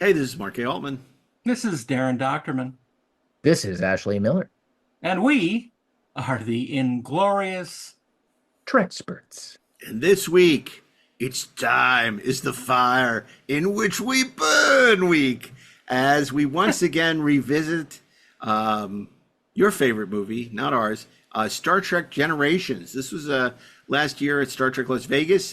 Hey, this is Mark A. Altman. This is Darren Doctorman, This is Ashley Miller, and we are the Inglorious. Treksperts. And this week, it's time is the fire in which we burn week as we once again revisit your favorite movie, not ours, Star Trek Generations. This was last year at Star Trek Las Vegas.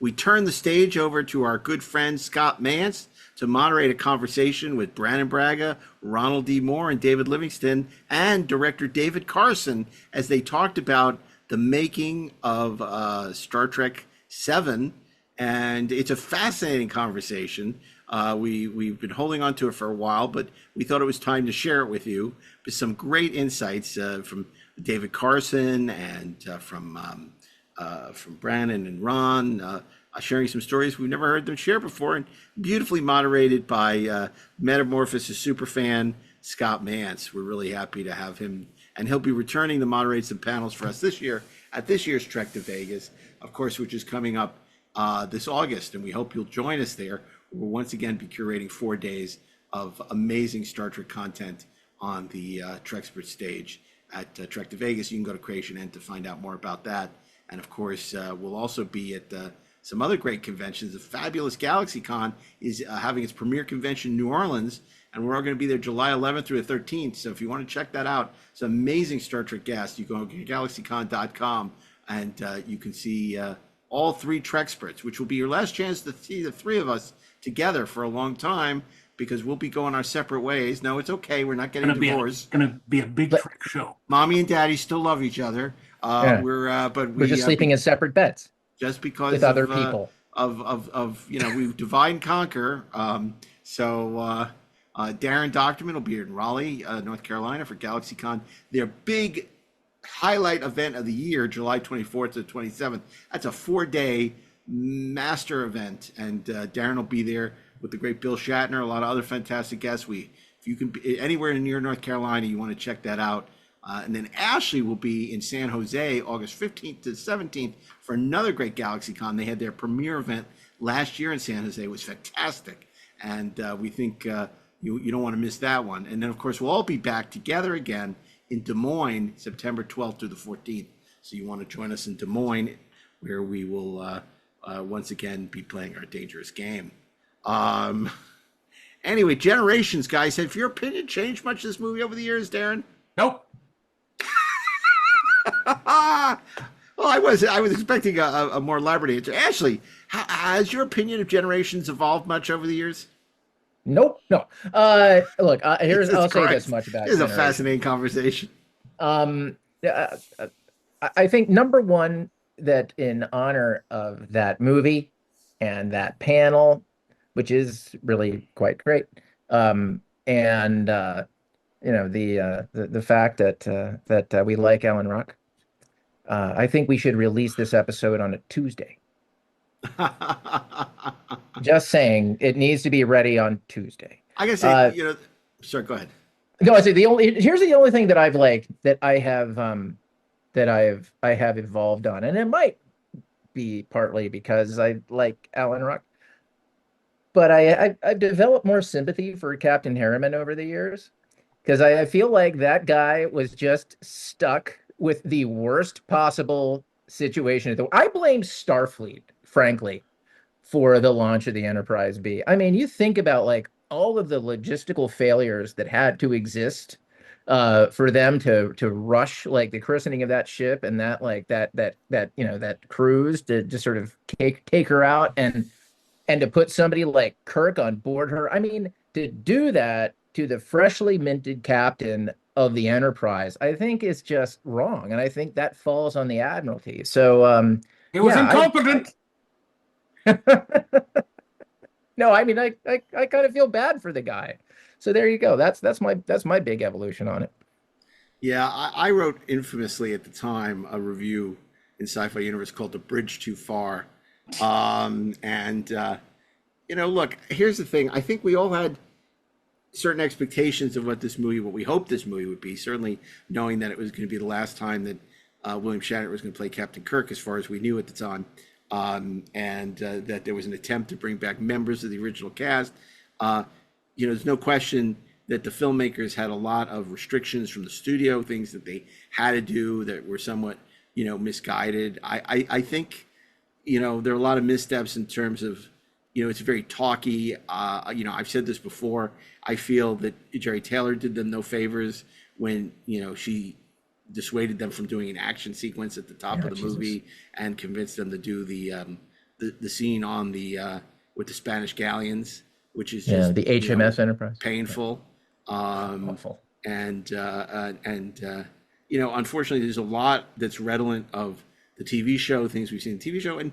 We turned the stage over to our good friend Scott Mance to moderate a conversation with Brannon Braga, Ronald D. Moore, and David Livingston, and director David Carson as they talked about the making of Star Trek 7. And it's a fascinating conversation. We've been holding on to it for a while, but we thought it was time to share it with you. With some great insights from David Carson and from Brannon and Ron, sharing some stories we've never heard them share before, and beautifully moderated by Metamorphosis superfan Scott Mance. We're really happy to have him, and he'll be returning to moderate some panels for us this year at this year's Trek to Vegas, of course, which is coming up this August, and we hope you'll join us there. We'll once again be curating 4 days of amazing Star Trek content on the Trekspert stage at Trek to Vegas. You can go to Creation End to find out more about that. And of course, we'll also be at some other great conventions. The fabulous GalaxyCon is having its premiere convention in New Orleans, and we're all going to be there July 11th through the 13th. So if you want to check that out, it's an amazing Star Trek guest. You go to galaxycon.com and you can see all three Treksperts, which will be your last chance to see the three of us together for a long time, because we'll be going our separate ways. No, it's okay. We're not getting divorced. Gonna be a big But, Trek show. Mommy and Daddy still love each other. yeah, But we're just sleeping in separate beds just with because other people. of we divide and conquer. Darren Doctorman will be here in Raleigh, North Carolina for GalaxyCon. Their big highlight event of the year, July 24th to 27th. That's a 4-day master event, and Darren will be there with the great Bill Shatner, a lot of other fantastic guests. If you can be anywhere near North Carolina, you want to check that out. And then Ashley will be in San Jose August 15th to 17th for another great GalaxyCon. They had their premiere event last year in San Jose. It was fantastic. And we think you don't want to miss that one. And then, of course, we'll all be back together again in Des Moines, September 12th through the 14th. So you want to join us in Des Moines, where we will once again be playing our dangerous game. Anyway, Generations, guys. Have your opinion changed much of this movie over the years, Darren? Nope. Well, I was expecting a more elaborate answer. Ashley, has your opinion of Generations evolved much over the years? Nope, no. Look, I'll say this much about This is a Generation. fascinating conversation. Yeah, I think number one, that in honor of that movie and that panel, which is really quite great, and the fact that we like Alan Rock. I think we should release this episode on a Tuesday. Just saying, it needs to be ready on Tuesday. I gotta say, sorry, go ahead. No, I say here's the only thing that I've liked that I have evolved on, and it might be partly because I like Alan Ruck, but I've developed more sympathy for Captain Harriman over the years, because I feel like that guy was just stuck with the worst possible situation. I blame Starfleet, frankly, for the launch of the Enterprise B. I mean, you think about like all of the logistical failures that had to exist for them to rush like the christening of that ship, and that like that cruise to just sort of take her out, and to put somebody like Kirk on board her. I mean, to do that to the freshly minted captain of the Enterprise, I think is just wrong, and I think that falls on the Admiralty. So, He was yeah, incompetent. no, I mean, I kind of feel bad for the guy. So there you go. That's my big evolution on it. Yeah, I wrote infamously at the time a review in Sci-Fi Universe called "The Bridge Too Far," look, here's the thing. I think we all had certain expectations of what we hoped this movie would be. Certainly, knowing that it was going to be the last time that William Shatner was going to play Captain Kirk, as far as we knew at the time, and that there was an attempt to bring back members of the original cast. there's no question that the filmmakers had a lot of restrictions from the studio, things that they had to do that were somewhat, misguided. I think, there are a lot of missteps in terms of, it's very talky. I've said this before. I feel that Jerry Taylor did them no favors when, she dissuaded them from doing an action sequence at the top of the movie and convinced them to do the scene on the with the Spanish galleons, which is just the HMS Enterprise, painful. Awful. And unfortunately, there's a lot that's redolent of the TV show, things we've seen in the TV show. And,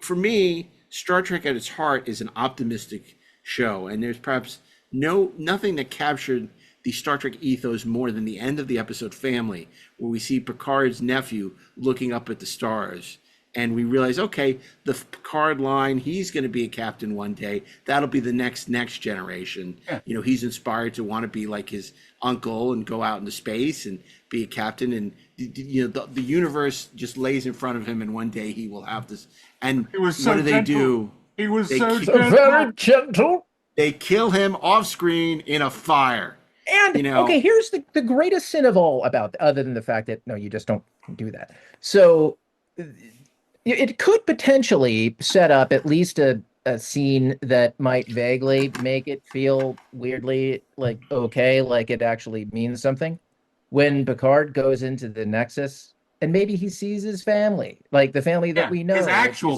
for me, Star Trek at its heart is an optimistic show. And there's perhaps nothing that captured the Star Trek ethos more than the end of the episode Family, where we see Picard's nephew looking up at the stars. And we realize, okay, the Picard line, he's going to be a captain one day. That'll be the next generation. Yeah. He's inspired to want to be like his uncle and go out into space and be a captain. And, the universe just lays in front of him, and one day he will have this. And what do they do? He was very gentle. They kill him off screen in a fire. And, okay, here's the greatest sin of all about, other than the fact that, no, you just don't do that. So it could potentially set up at least a scene that might vaguely make it feel weirdly like okay, like it actually means something. When Picard goes into the NEXUS and maybe he sees his family, like the family that we know, his actual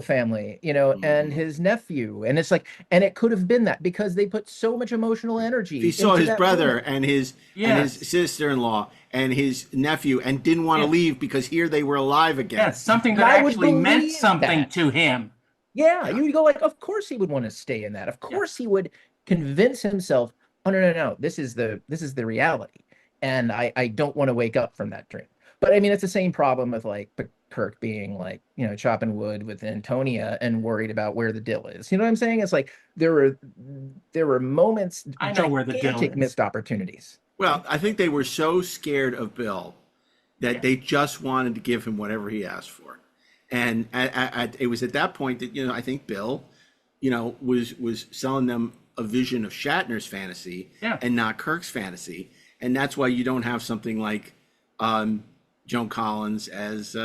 family, and his nephew. And it's like, and it could have been that because they put so much emotional energy. He saw his brother and his sister-in-law and his nephew and didn't want to leave because here they were alive again. Yeah, something that actually meant something to him. Yeah, you go like, of course he would want to stay in that. Of course he would convince himself, oh, no, this is the reality. And I don't want to wake up from that dream. But I mean, it's the same problem with like Kirk being like, chopping wood with Antonia and worried about where the dill is. You know what I'm saying? It's like there were moments, I know where the dill is. Missed opportunities. Well, I think they were so scared of Bill that they just wanted to give him whatever he asked for. And it was at that point that, I think Bill, was selling them a vision of Shatner's fantasy and not Kirk's fantasy. And that's why you don't have something like Joan Collins as,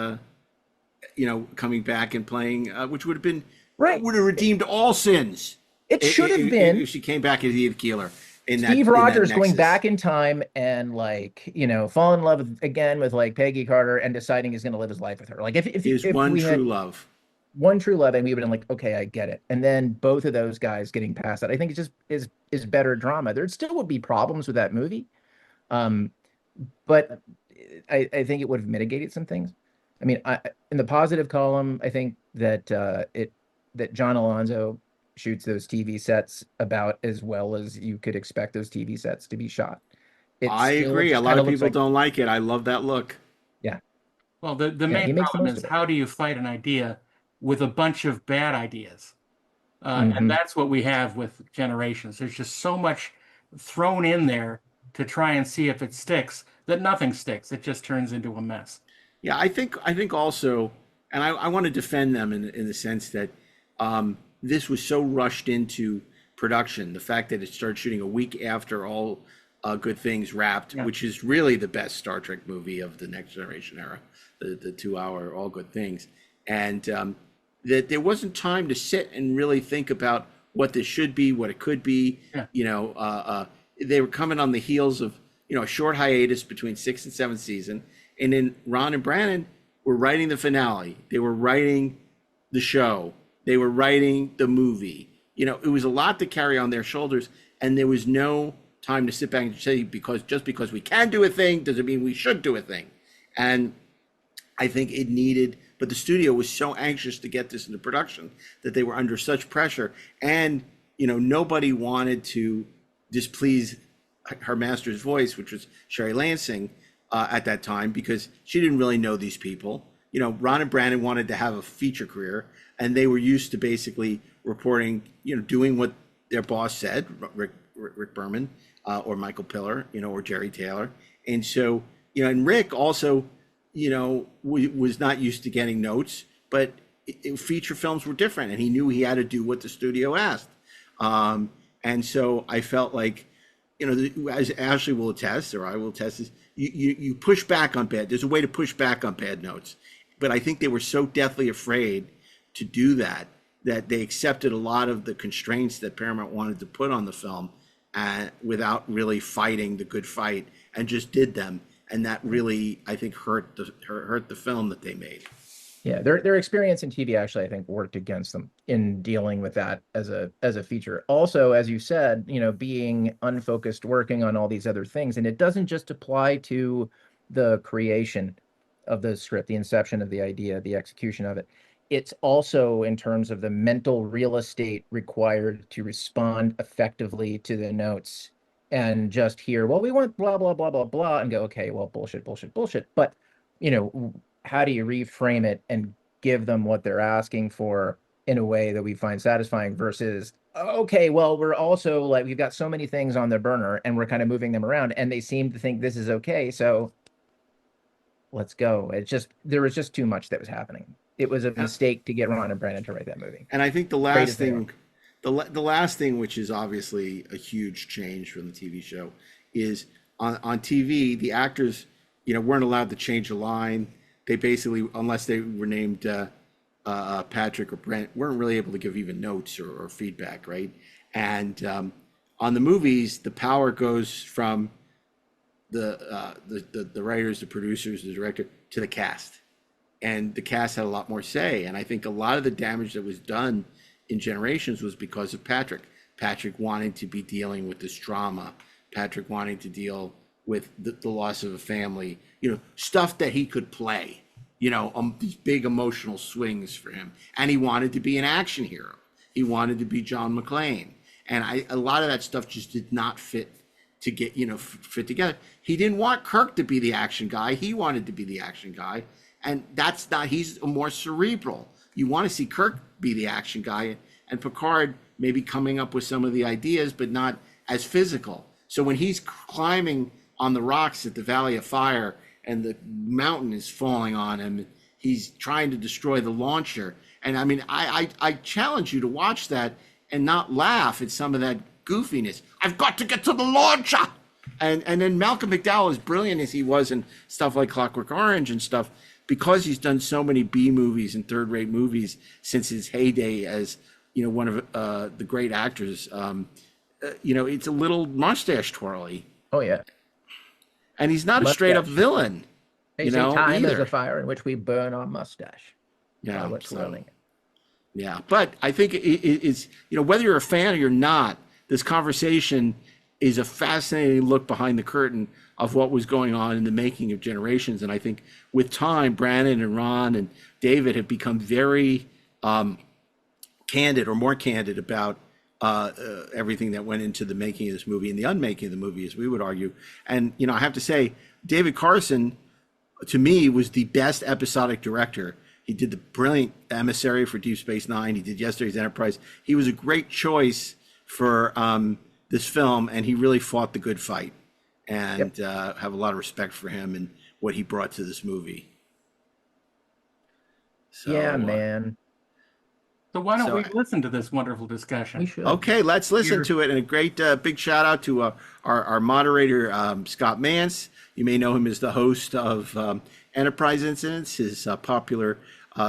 coming back and playing, which would have been, would have redeemed all sins. It should have been. If she came back as Edith Keeler. Steve Rogers going back in time and fall in love again with like Peggy Carter and deciding he's going to live his life with her. Like if one true love, and we would have been like, okay, I get it. And then both of those guys getting past that, I think it just is better drama. There still would be problems with that movie, but I think it would have mitigated some things. I mean, in the positive column, I think that that John Alonzo shoots those TV sets about as well as you could expect those TV sets to be shot. I agree. A lot of people don't like it. I love that look. Yeah. Well, the main problem is how do you fight an idea with a bunch of bad ideas? And that's what we have with Generations. There's just so much thrown in there to try and see if it sticks that nothing sticks. It just turns into a mess. Yeah, I think also, and I want to defend them in the sense that this was so rushed into production. The fact that it started shooting a week after All Good Things wrapped, which is really the best Star Trek movie of the Next Generation era, the 2-hour All Good Things. And that there wasn't time to sit and really think about what this should be, what it could be. Yeah. They were coming on the heels of, a short hiatus between 6th and 7th season. And then Ron and Brannon were writing the finale. They were writing the show. They were writing the movie. It was a lot to carry on their shoulders, and there was no time to sit back and say, just because we can do a thing doesn't mean we should do a thing. And I think it needed, but the studio was so anxious to get this into production that they were under such pressure. And, nobody wanted to displease her master's voice, which was Sherry Lansing at that time, because she didn't really know these people. Ron and Brannon wanted to have a feature career, and they were used to basically reporting, doing what their boss said, Rick Berman or Michael Piller, or Jerry Taylor. And so, and Rick also, was not used to getting notes, but feature films were different, and he knew he had to do what the studio asked. And so I felt like, as Ashley will attest, or I will attest, is you push back on bad. There's a way to push back on bad notes, but I think they were so deathly afraid to do that they accepted a lot of the constraints that Paramount wanted to put on the film, without really fighting the good fight, and just did them, and that really, I think, hurt the film that they made. Yeah, their experience in TV actually, I think, worked against them in dealing with that as a feature. Also, as you said, being unfocused, working on all these other things, and it doesn't just apply to the creation of the script, the inception of the idea, the execution of it. It's also in terms of the mental real estate required to respond effectively to the notes and just hear, well, we want blah, blah, blah, blah, blah, and go, okay, well, bullshit, bullshit, bullshit. But, how do you reframe it and give them what they're asking for in a way that we find satisfying versus, okay, well, we're also like, we've got so many things on the burner and we're kind of moving them around and they seem to think this is okay. So let's go. There was just too much that was happening. It was a mistake to get Ron and Brandon to write that movie. And I think the last thing, which is obviously a huge change from the TV show, is on TV, the actors, weren't allowed to change a line. They basically, unless they were named Patrick or Brent, weren't really able to give even notes or feedback, right? And on the movies, the power goes from the writers, the producers, the director, to the cast. And the cast had a lot more say. And I think a lot of the damage that was done in Generations was because of Patrick. Patrick wanting to be dealing with this drama. Patrick wanting to deal with the loss of a family, stuff that he could play, these big emotional swings for him. And he wanted to be an action hero. He wanted to be John McClane. And a lot of that stuff just did not fit together. He didn't want Kirk to be the action guy. He wanted to be the action guy. And he's more cerebral. You want to see Kirk be the action guy, and Picard maybe coming up with some of the ideas, but not as physical. So when he's climbing on the rocks at the Valley of Fire and the mountain is falling on him, he's trying to destroy the launcher. And I mean, I challenge you to watch that and not laugh at some of that goofiness. I've got to get to the launcher. And then Malcolm McDowell, as brilliant as he was in stuff like Clockwork Orange and stuff, because he's done so many B movies and third-rate movies since his heyday as, one of the great actors, it's a little mustache twirly. Oh, yeah. And he's not a straight-up villain. They say time is a fire in which we burn our mustache. Yeah. It. Yeah, but I think it's, whether you're a fan or you're not, this conversation is a fascinating look behind the curtain of what was going on in the making of Generations. And I think with time, Brannon and Ron and David have become very candid, or more candid, about everything that went into the making of this movie and the unmaking of the movie, as we would argue. And, I have to say, David Carson, to me, was the best episodic director. He did the brilliant Emissary for Deep Space Nine. He did Yesterday's Enterprise. He was a great choice for this film, and he really fought the good fight. And have a lot of respect for him and what he brought to this movie. So, yeah, man. So why don't we listen to this wonderful discussion? We should. Okay, let's listen to it. And a great big shout out to our moderator, Scott Mance. You may know him as the host of Enterprise Incidents, his popular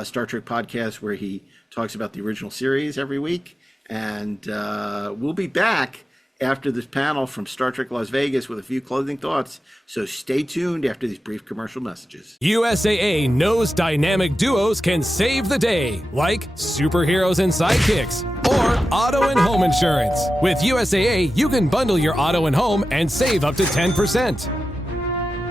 Star Trek podcast where he talks about the original series every week. And we'll be back after this panel from Star Trek Las Vegas with a few closing thoughts. So stay tuned after these brief commercial messages. USAA knows dynamic duos can save the day, like superheroes and sidekicks, or auto and home insurance. With USAA, you can bundle your auto and home and save up to 10%.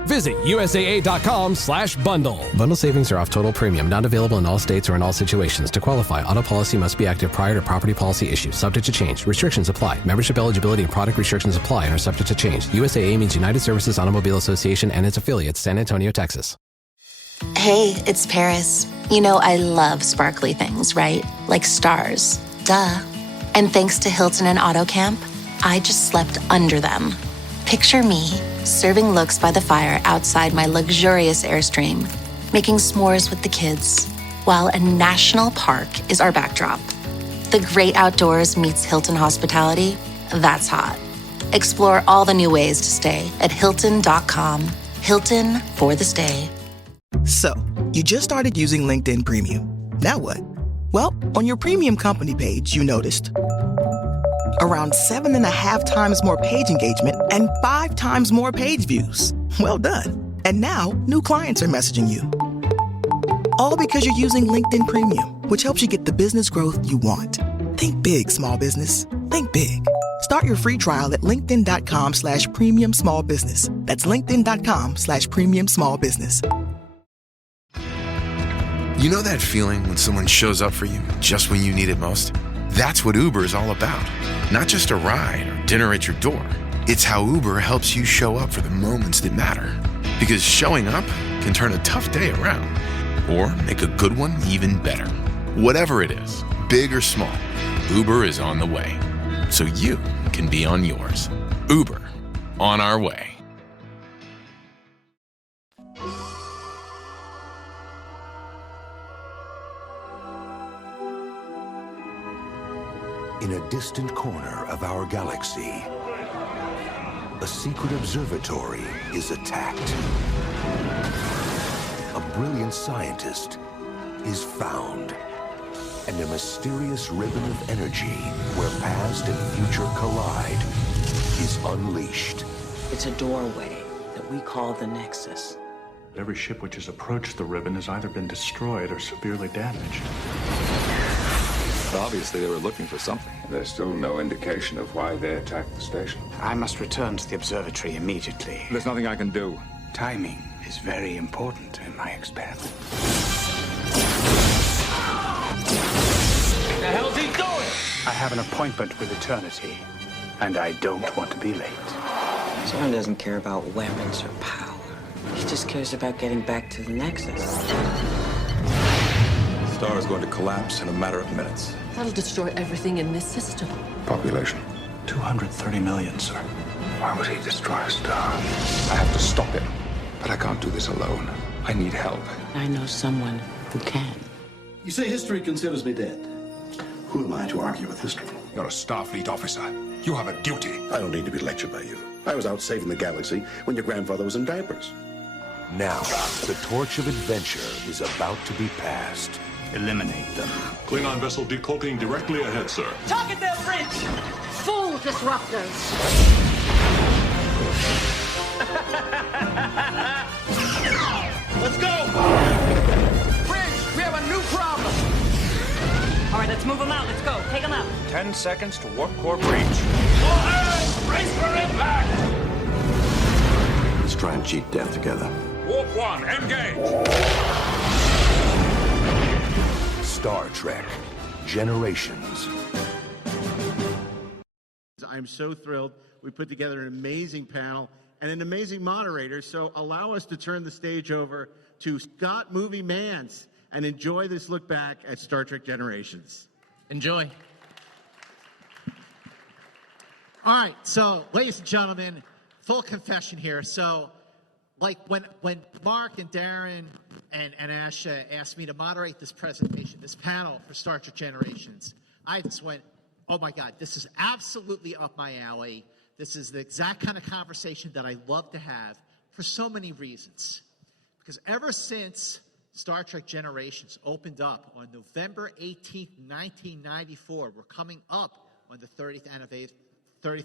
Visit USAA.com/bundle. Bundle savings are off total premium, not available in all states or in all situations. To qualify, auto policy must be active prior to property policy issue, subject to change. Restrictions apply. Membership eligibility and product restrictions apply and are subject to change. USAA means United Services Automobile Association and its affiliates, San Antonio, Texas. Hey, it's Paris. I love sparkly things, right? Like stars. Duh. And thanks to Hilton and Auto Camp, I just slept under them. Picture me, serving looks by the fire outside my luxurious Airstream, making s'mores with the kids, while a national park is our backdrop. The great outdoors meets Hilton hospitality, That's hot. Explore all the new ways to stay at Hilton.com. Hilton for the stay. So, you just started using LinkedIn Premium. Now what? Well, on your premium company page, you noticed around 7.5 times more page engagement and 5 times more page views. Well done. And now, new clients are messaging you. All because you're using LinkedIn Premium, which helps you get the business growth you want. Think big, small business. Think big. Start your free trial at linkedin.com/premium small business. That's linkedin.com/premium small business. You know that feeling when someone shows up for you just when you need it most? That's what Uber is all about. Not just a ride or dinner at your door. It's how Uber helps you show up for the moments that matter. Because showing up can turn a tough day around or make a good one even better. Whatever it is, big or small, Uber is on the way. So you can be on yours. Uber, on our way. In a distant corner of our galaxy, a secret observatory is attacked. A brilliant scientist is found, and a mysterious ribbon of energy where past and future collide is unleashed. It's a doorway that we call the NEXUS. Every ship which has approached the ribbon has either been destroyed or severely damaged. Obviously, they were looking for something. There's still no indication of why they attacked the station. I must return to the observatory immediately. There's nothing I can do. Timing is very important in my experiment. What the hell's he doing? I have an appointment with eternity, and I don't want to be late. Someone doesn't care about weapons or power. He just cares about getting back to the NEXUS. The star is going to collapse in a matter of minutes. That'll destroy everything in this system. Population? 230 million, sir. Why would he destroy a star? I have to stop him, but I can't do this alone. I need help. I know someone who can. You say history considers me dead. Who am I to argue with history? You're a Starfleet officer. You have a duty. I don't need to be lectured by you. I was out saving the galaxy when your grandfather was in diapers. Now, the torch of adventure is about to be passed. Eliminate them. Klingon vessel decloaking directly ahead, sir. Target their bridge! Full disruptors! Let's go! Bridge, we have a new problem! All right, let's move them out. Let's go. Take them out. 10 seconds to warp core breach. All hands, brace for impact! Let's try and cheat death together. Warp 1, engage! Star Trek Generations. I'm so thrilled. We put together an amazing panel and an amazing moderator. So allow us to turn the stage over to Scott Movie Mance and enjoy this look back at Star Trek Generations. Enjoy. All right, so ladies and gentlemen, full confession here. So, like when Mark and Darren and Asha asked me to moderate this presentation, this panel for Star Trek Generations, I just went, oh my God, this is absolutely up my alley. This is the exact kind of conversation that I love to have for so many reasons. Because ever since Star Trek Generations opened up on November 18th, 1994, we're coming up on the 30th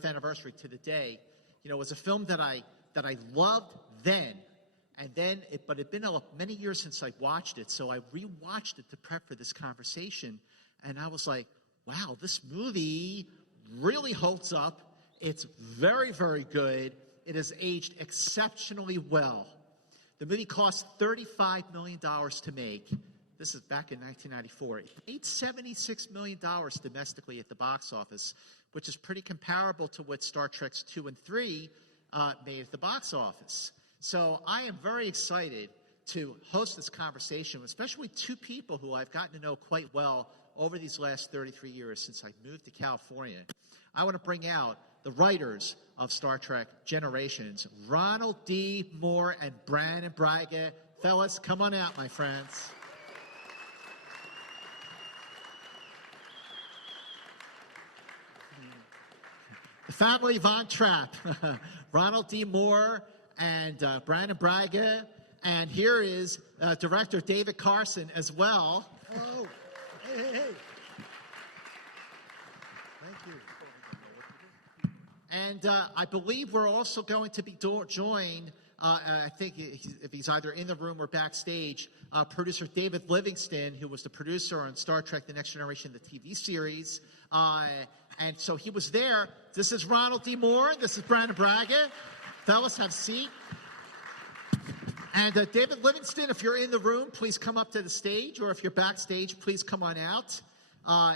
anniversary to the day. You know, it was a film that I loved then, but it'd been many years since I watched it, so I rewatched it to prep for this conversation, and I was like, wow, this movie really holds up. It's very, very good. It has aged exceptionally well. The movie cost $35 million to make. This is back in 1994. It made $76 million domestically at the box office, which is pretty comparable to what Star Trek's 2 and 3 made at the box office. So I am very excited to host this conversation, especially with two people who I've gotten to know quite well over these last 33 years since I moved to California. I want to bring out the writers of Star Trek Generations, Ronald D. Moore and Brannon Braga. Fellas, come on out, my friends. the family Von Trapp, Ronald D. Moore, and Brandon Braga. And here is director David Carson as well. Oh, hey. Thank you. And I believe we're also going to be joined, I think if he's either in the room or backstage, producer David Livingston, who was the producer on Star Trek The Next Generation, the TV series. And so he was there. This is Ronald D. Moore. This is Brandon Braga. Fellas, have a seat. And David Livingston, if you're in the room, please come up to the stage, or if you're backstage, please come on out.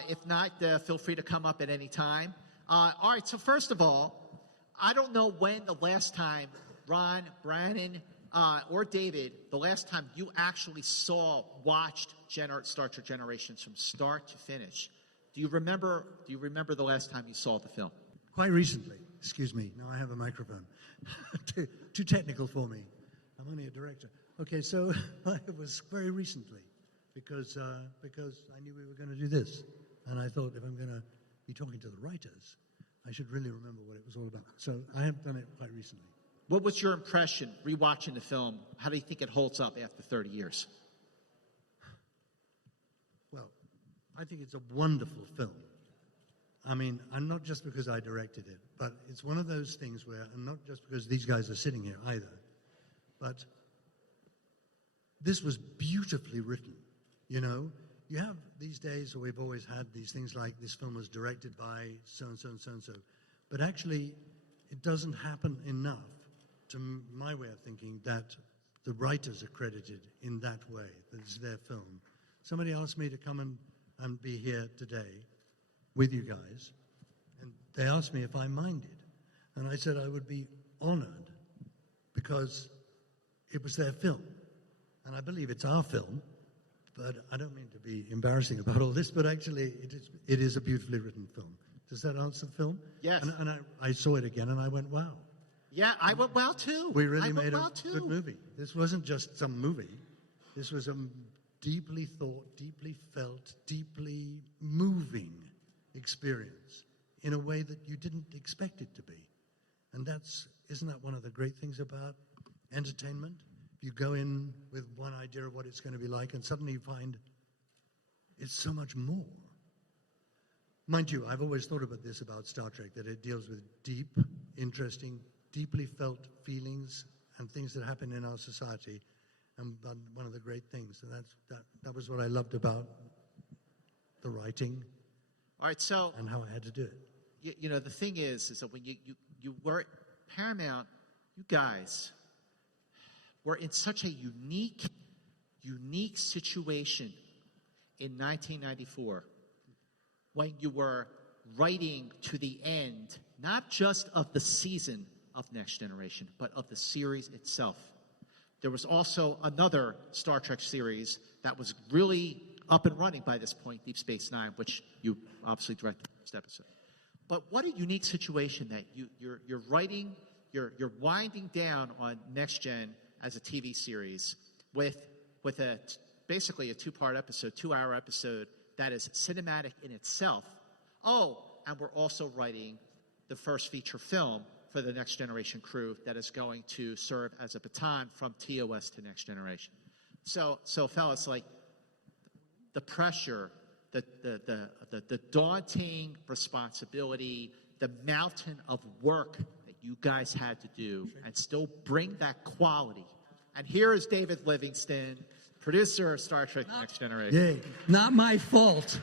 If not, feel free to come up at any time. All right, so first of all, I don't know when the last time, Ron, Brannon, or David, the last time you actually watched Star Trek Generations from start to finish. Do you remember the last time you saw the film? Quite recently. Excuse me. No, I have a microphone. Too technical for me. I'm only a director. Okay, so it was very recently because I knew we were going to do this. And I thought if I'm going to be talking to the writers, I should really remember what it was all about. So I have done it quite recently. What was your impression rewatching the film? How do you think it holds up after 30 years? Well, I think it's a wonderful film. I mean, and not just because I directed it, but it's one of those things where, and not just because these guys are sitting here either, but this was beautifully written. You know, you have these days, or we've always had these things like this film was directed by so-and-so and so-and-so, but actually it doesn't happen enough, to my way of thinking, that the writers are credited in that way, that it's their film. Somebody asked me to come and be here today with you guys, and they asked me if I minded, and I said I would be honored because it was their film, and I believe it's our film, but I don't mean to be embarrassing about all this, but actually it is a beautifully written film. Does that answer the film? Yes. And I saw it again and I went, wow. Yeah, I went well too. We really made a good movie. This wasn't just some movie. This was a deeply thought, deeply felt, deeply moving experience in a way that you didn't expect it to be. And isn't that one of the great things about entertainment? You go in with one idea of what it's going to be like, and suddenly you find it's so much more. Mind you, I've always thought about this about Star Trek, that it deals with deep, interesting, deeply felt feelings and things that happen in our society, and one of the great things. And that was what I loved about the writing. All right, so and how I had to do it. You know, the thing is that when you were at Paramount, you guys were in such a unique situation in 1994 when you were writing to the end, not just of the season of Next Generation, but of the series itself. There was also another Star Trek series that was really up and running by this point, Deep Space Nine, which you obviously directed the first episode. But what a unique situation that you're writing, you're winding down on Next Gen as a TV series with basically a two-part episode, 2-hour episode that is cinematic in itself. Oh, and we're also writing the first feature film for the Next Generation crew that is going to serve as a baton from TOS to Next Generation. So fellas, like the pressure, the daunting responsibility, the mountain of work that you guys had to do and still bring that quality. And here is David Livingston, producer of Star Trek The Next Generation. Yay, not my fault.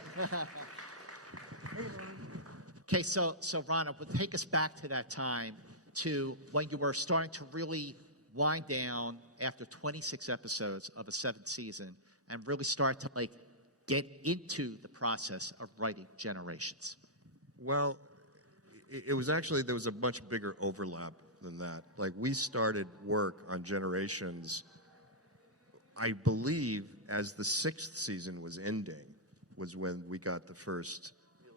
Okay, so Ron, take us back to that time, to when you were starting to really wind down after 26 episodes of a 7th season and really start to get into the process of writing Generations. Well, it was actually, there was a much bigger overlap than that. Like, we started work on Generations, I believe, as the 6th season was ending, was when we got the first,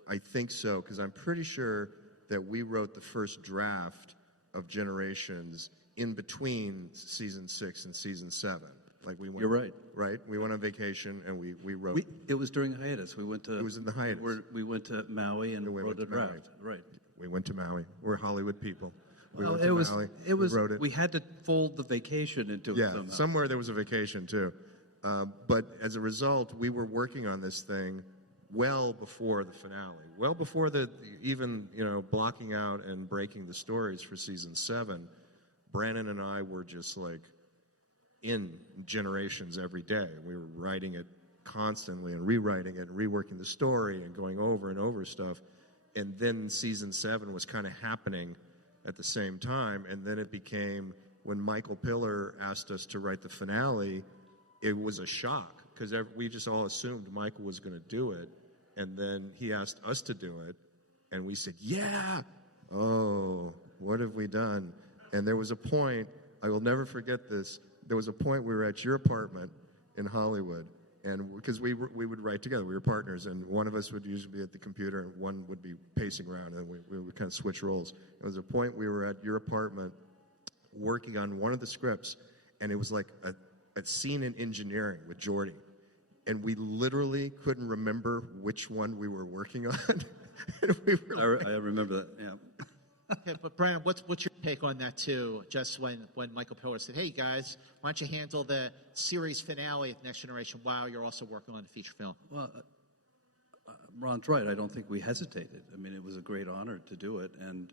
I think so, because I'm pretty sure that we wrote the first draft of Generations in between season 6 and season 7. Like, we went, you're right. Right? We went on vacation and we wrote. It was during hiatus. We went to. It was in the hiatus. We went to Maui and wrote a draft. Right. We went to Maui. We're Hollywood people. We Well, went to Maui. it was. We wrote it. We had to fold the vacation into it Yeah, somehow. somewhere there was a vacation too. But as a result, we were working on this thing well before the finale, well before even blocking out and breaking the stories for season 7. Brannon and I were just like in Generations every day. We were writing it constantly and rewriting it and reworking the story and going over and over stuff. And then season 7 was kind of happening at the same time. And then it became, when Michael Piller asked us to write the finale, it was a shock because we just all assumed Michael was going to do it. And then he asked us to do it. And we said, yeah. Oh, what have we done? And there was a point, I will never forget this. There was a point we were at your apartment in Hollywood. And because we would write together, we were partners, and one of us would usually be at the computer, and one would be pacing around, and we would kind of switch roles. There was a point we were at your apartment working on one of the scripts, and it was like a scene in engineering with Jordy, and we literally couldn't remember which one we were working on. We were I remember that. Yeah. Okay, but Brandon, what's your take on that too? Just when Michael Piller said, "Hey guys, why don't you handle the series finale of Next Generation while you're also working on the feature film?" Well, Ron's right. I don't think we hesitated. I mean, it was a great honor to do it, and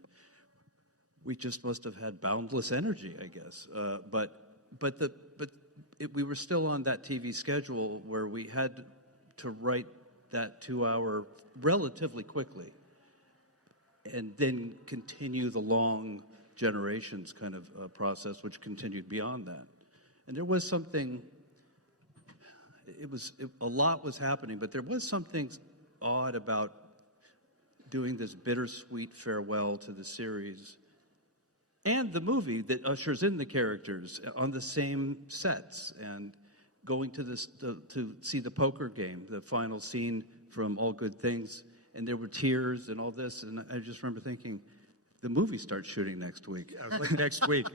we just must have had boundless energy, I guess. We were still on that TV schedule where we had to write that 2-hour relatively quickly, and then continue the long Generations kind of process, which continued beyond that. And there was something, a lot was happening, but there was something odd about doing this bittersweet farewell to the series and the movie that ushers in the characters on the same sets, and going to to see the poker game, the final scene from All Good Things, and there were tears and all this, and I just remember thinking, the movie starts shooting next week. I was like, next week.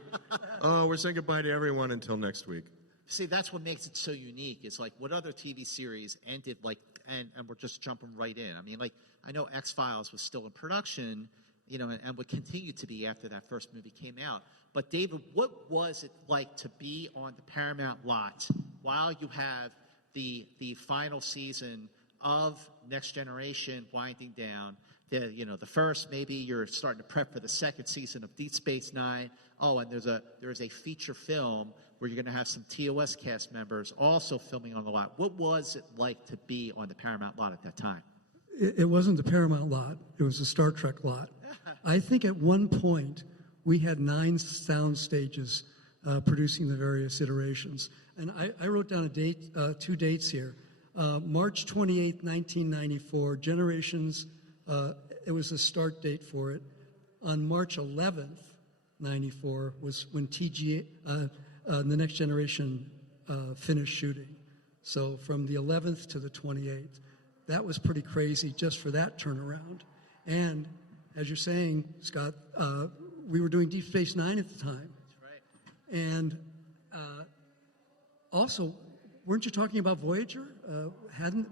Oh, we're saying goodbye to everyone until next week. See, that's what makes it so unique. It's like, what other TV series ended like, and we're just jumping right in. I mean, like, I know X-Files was still in production, and would continue to be after that first movie came out. But David, what was it like to be on the Paramount lot while you have the final season of Next Generation winding down? The first, maybe you're starting to prep for the second season of Deep Space Nine. Oh, and there's a feature film where you're going to have some TOS cast members also filming on the lot. What was it like to be on the Paramount lot at that time? It wasn't the Paramount lot. It was the Star Trek lot. I think at one point we had 9 sound stages producing the various iterations. And I wrote down a date, 2 dates here. March 28th, 1994, Generations, it was the start date for it. On March 11th, 94, was when the Next Generation finished shooting. So from the 11th to the 28th. That was pretty crazy just for that turnaround. And as you're saying, Scott, we were doing Deep Space Nine at the time. That's right. And also, weren't you talking about Voyager?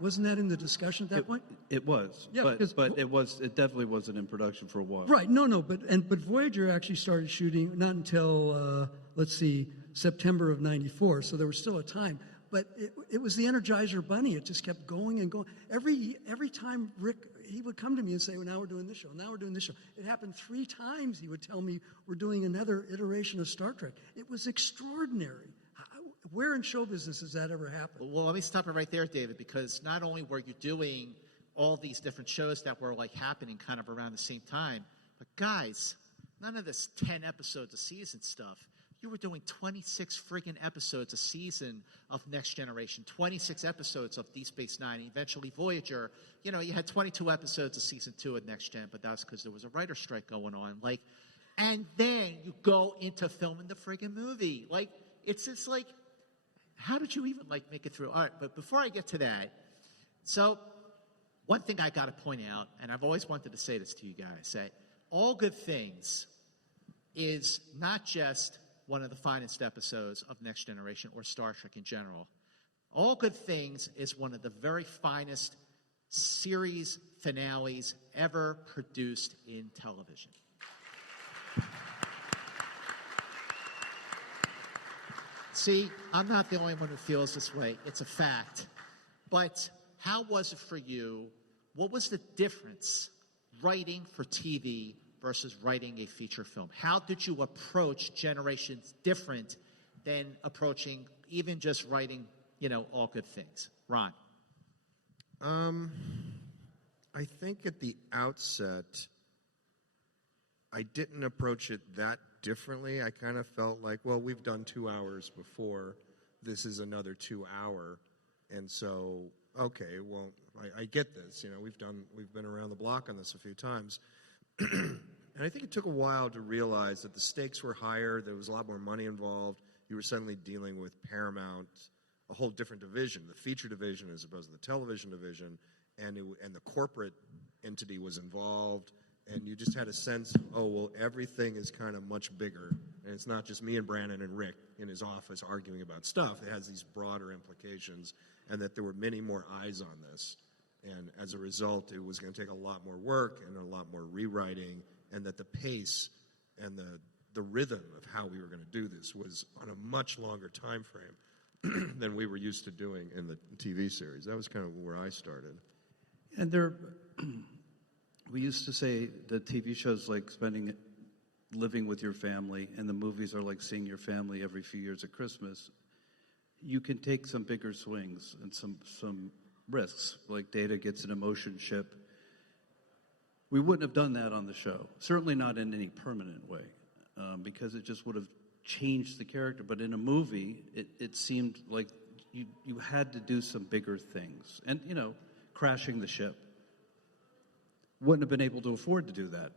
Wasn't that in the discussion at that point? It was, Yeah, but it definitely wasn't in production for a while. Right. No. But Voyager actually started shooting not until September of '94. So there was still a time. But it was the Energizer Bunny. It just kept going and going. Every time Rick, he would come to me and say, well, now we're doing this show, now we're doing this show. It happened 3 times. He would tell me we're doing another iteration of Star Trek. It was extraordinary. Where in show business has that ever happened? Well, let me stop it right there, David, because not only were you doing all these different shows that were like happening kind of around the same time, but guys, none of this 10 episodes a season stuff. You were doing 26 friggin' episodes a season of Next Generation, 26 episodes of Deep Space Nine, and eventually Voyager. You had 22 episodes of season 2 of Next Gen, but that's because there was a writer's strike going on. And then you go into filming the friggin' movie. It's just like, how did you even make it through? All right, but before I get to that, so one thing I got to point out, and I've always wanted to say this to you guys, that All Good Things is not just one of the finest episodes of Next Generation or Star Trek in general. All Good Things is one of the very finest series finales ever produced in television. See, I'm not the only one who feels this way. It's a fact. But how was it for you? What was the difference writing for TV versus writing a feature film? How did you approach Generations different than approaching even just writing, All Good Things? Ron. I think at the outset, I didn't approach it that differently. I kind of felt like, well, we've done 2 hours before. This is another 2 hour. And so, okay, well, I get this. We've been around the block on this a few times. And I think it took a while to realize that the stakes were higher. There was a lot more money involved. You were suddenly dealing with Paramount, a whole different division, the feature division as opposed to the television division. And the corporate entity was involved. And you just had a sense, everything is kind of much bigger. And it's not just me and Brannon and Rick in his office arguing about stuff. It has these broader implications, and that there were many more eyes on this. And as a result, it was going to take a lot more work and a lot more rewriting, and that the pace and the rhythm of how we were going to do this was on a much longer time frame than we were used to doing in the TV series. That was kind of where I started. And we used to say that TV shows like living with your family, and the movies are like seeing your family every few years at Christmas. You can take some bigger swings and some risks, like Data gets an emotion ship. We wouldn't have done that on the show, certainly not in any permanent way, because it just would have changed the character. But in a movie, it seemed like you had to do some bigger things. And, crashing the ship. Wouldn't have been able to afford to do that.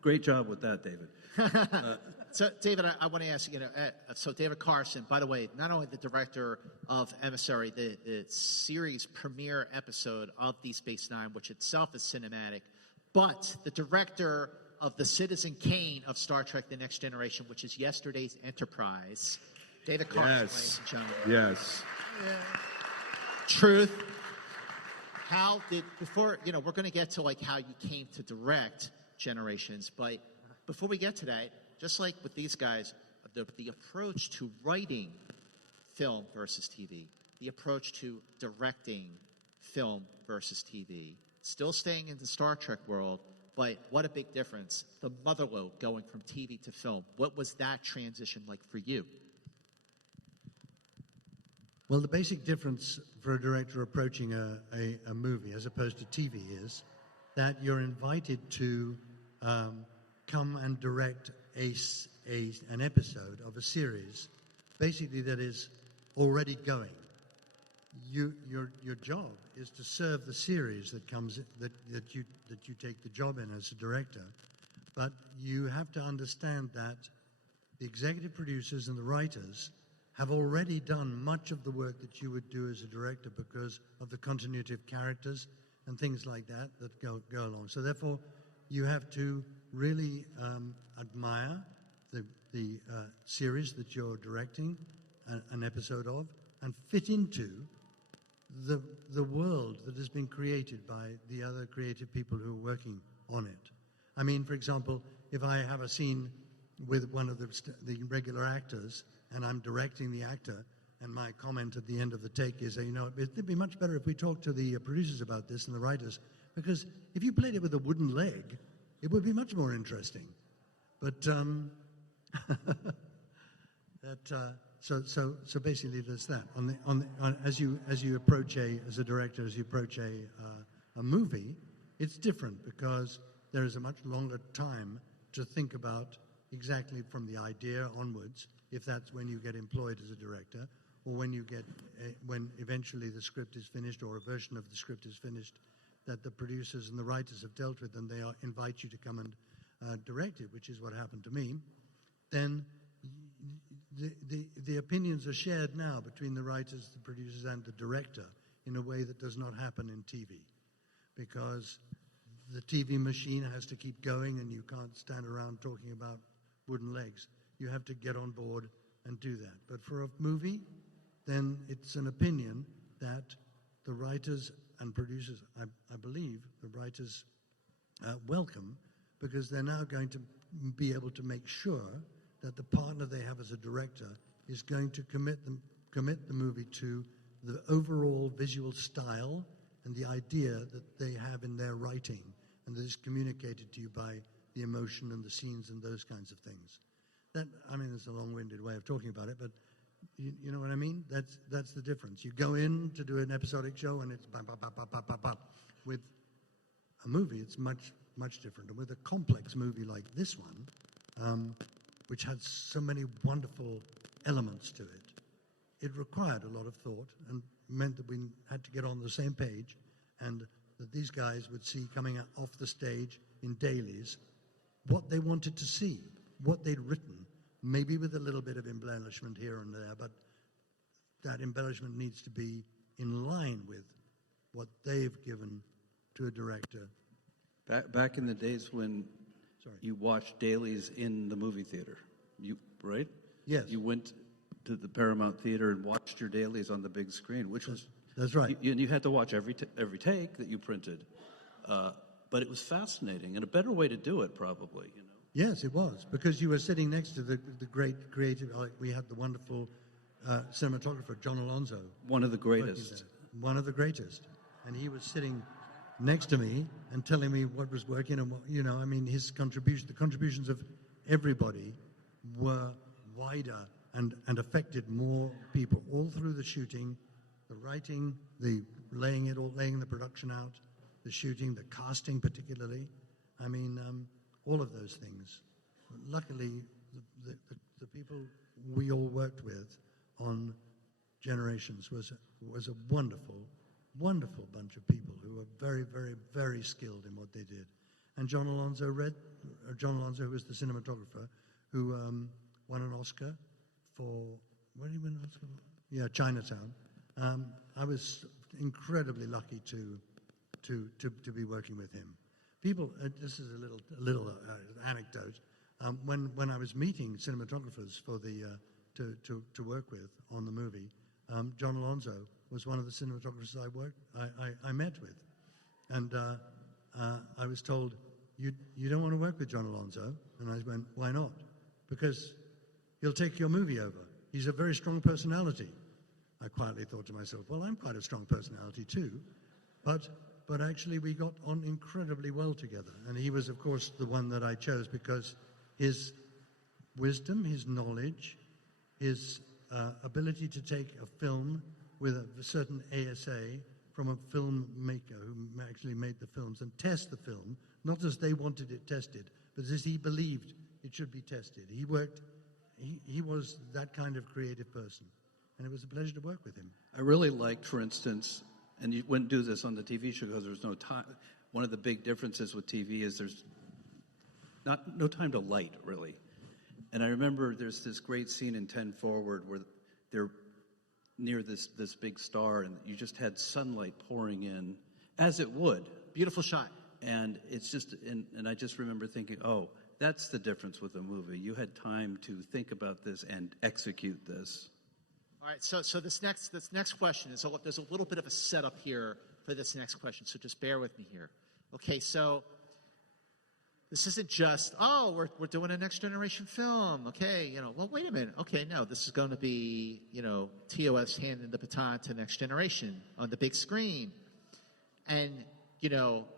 Great job with that, David. So, David, I want to ask you, so David Carson, by the way, not only the director of Emissary, the series premiere episode of Deep Space Nine, which itself is cinematic, but the director of the Citizen Kane of Star Trek The Next Generation, which is yesterday's Enterprise. David Carson, ladies and gentlemen. Yes. Yeah. Truth. How did, before, we're going to get to like how you came to direct Generations, but before we get to that, just like with these guys, the approach to writing film versus TV, the approach to directing film versus TV, still staying in the Star Trek world, but what a big difference. The motherlode going from TV to film. What was that transition like for you? Well, the basic difference for a director approaching a movie as opposed to TV is that you're invited to come and direct an episode of a series, basically that is already going. Your job is to serve the series that comes that you take the job in as a director, but you have to understand that the executive producers and the writers have already done much of the work that you would do as a director because of the continuity of characters and things like that go along. So therefore, you have to really admire the series that you're directing an episode of and fit into the world that has been created by the other creative people who are working on it. I mean, for example, if I have a scene with one of the regular actors and I'm directing the actor, and my comment at the end of the take is, it'd be much better if we talked to the producers about this and the writers, because if you played it with a wooden leg, it would be much more interesting. But so basically, there's that. As you approach as a director, as you approach a movie, it's different because there is a much longer time to think about exactly from the idea onwards, if that's when you get employed as a director, or when eventually the script is finished or a version of the script is finished that the producers and the writers have dealt with, and they invite you to come and direct it, which is what happened to me. Then the opinions are shared now between the writers, the producers, and the director in a way that does not happen in TV, because the TV machine has to keep going, and you can't stand around talking about wooden legs. You have to get on board and do that. But for a movie, then it's an opinion that the writers and producers, I believe, the writers welcome, because they're now going to be able to make sure that the partner they have as a director is going to commit the movie to the overall visual style and the idea that they have in their writing, and that is communicated to you by the emotion and the scenes and those kinds of things. It's a long-winded way of talking about it, but you know what I mean? That's the difference. You go in to do an episodic show, and it's bop, bop, bop, bop, bop, bop, bop. With a movie, it's much, much different. And with a complex movie like this one, which had so many wonderful elements to it, it required a lot of thought and meant that we had to get on the same page, and that these guys would see coming off the stage in dailies what they wanted to see, what they'd written, maybe with a little bit of embellishment here and there, but that embellishment needs to be in line with what they've given to a director. Back in the days when you watched dailies in the movie theater, right? Yes. You went to the Paramount Theater and watched your dailies on the big screen, which was... That's right. You had to watch every take that you printed. But it was fascinating, and a better way to do it, probably, you know. Yes, it was, because you were sitting next to the great creative, like we had the wonderful cinematographer, John Alonzo. One of the greatest. One of the greatest. And he was sitting next to me and telling me what was working and what, his contribution, the contributions of everybody were wider and affected more people all through the shooting, the writing, the laying the production out, the shooting, the casting particularly. All of those things. Luckily, the people we all worked with on Generations was a wonderful, wonderful bunch of people who were very, very, very skilled in what they did. And John Alonzo, who was the cinematographer, who won an Oscar for, what did he win an Oscar for? Yeah, Chinatown. I was incredibly lucky to be working with him. People, this is a little anecdote. When I was meeting cinematographers for the to work with on the movie, John Alonzo was one of the cinematographers I met with, and I was told, you don't want to work with John Alonzo, and I went, why not? Because he'll take your movie over. He's a very strong personality. I quietly thought to myself, well, I'm quite a strong personality too, but actually we got on incredibly well together. And he was, of course, the one that I chose because his wisdom, his knowledge, his ability to take a film with a certain ASA from a filmmaker who actually made the films and test the film, not as they wanted it tested, but as he believed it should be tested. He was that kind of creative person. And it was a pleasure to work with him. I really liked, for instance, and you wouldn't do this on the TV show because there's no time. One of the big differences with TV is there's no time to light, really. And I remember there's this great scene in 10 Forward where they're near this big star, and you just had sunlight pouring in, as it would. Beautiful shot. And it's just, and I just remember thinking, oh, that's the difference with a movie. You had time to think about this and execute this. All right, so this next question is there's a little bit of a setup here for this next question, so just bear with me here. Okay, so this isn't just, we're doing a next generation film. Okay, well, wait a minute. Okay, no, this is going to be, TOS handing the baton to next generation on the big screen. And,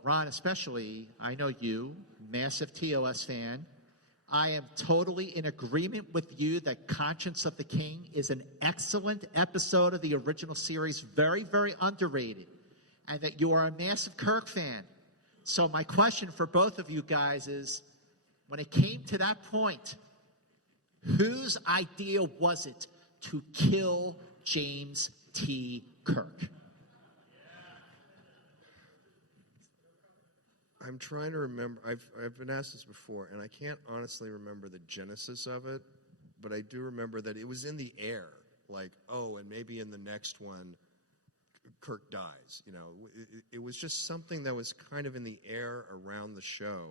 Ron especially, I know you, massive TOS fan. I am totally in agreement with you that Conscience of the King is an excellent episode of the original series, very, very underrated, and that you are a massive Kirk fan. So my question for both of you guys is, when it came to that point, whose idea was it to kill James T. Kirk? I'm trying to remember. I've been asked this before, and I can't honestly remember the genesis of it, but I do remember that it was in the air. Like, and maybe in the next one, Kirk dies. It was just something that was kind of in the air around the show.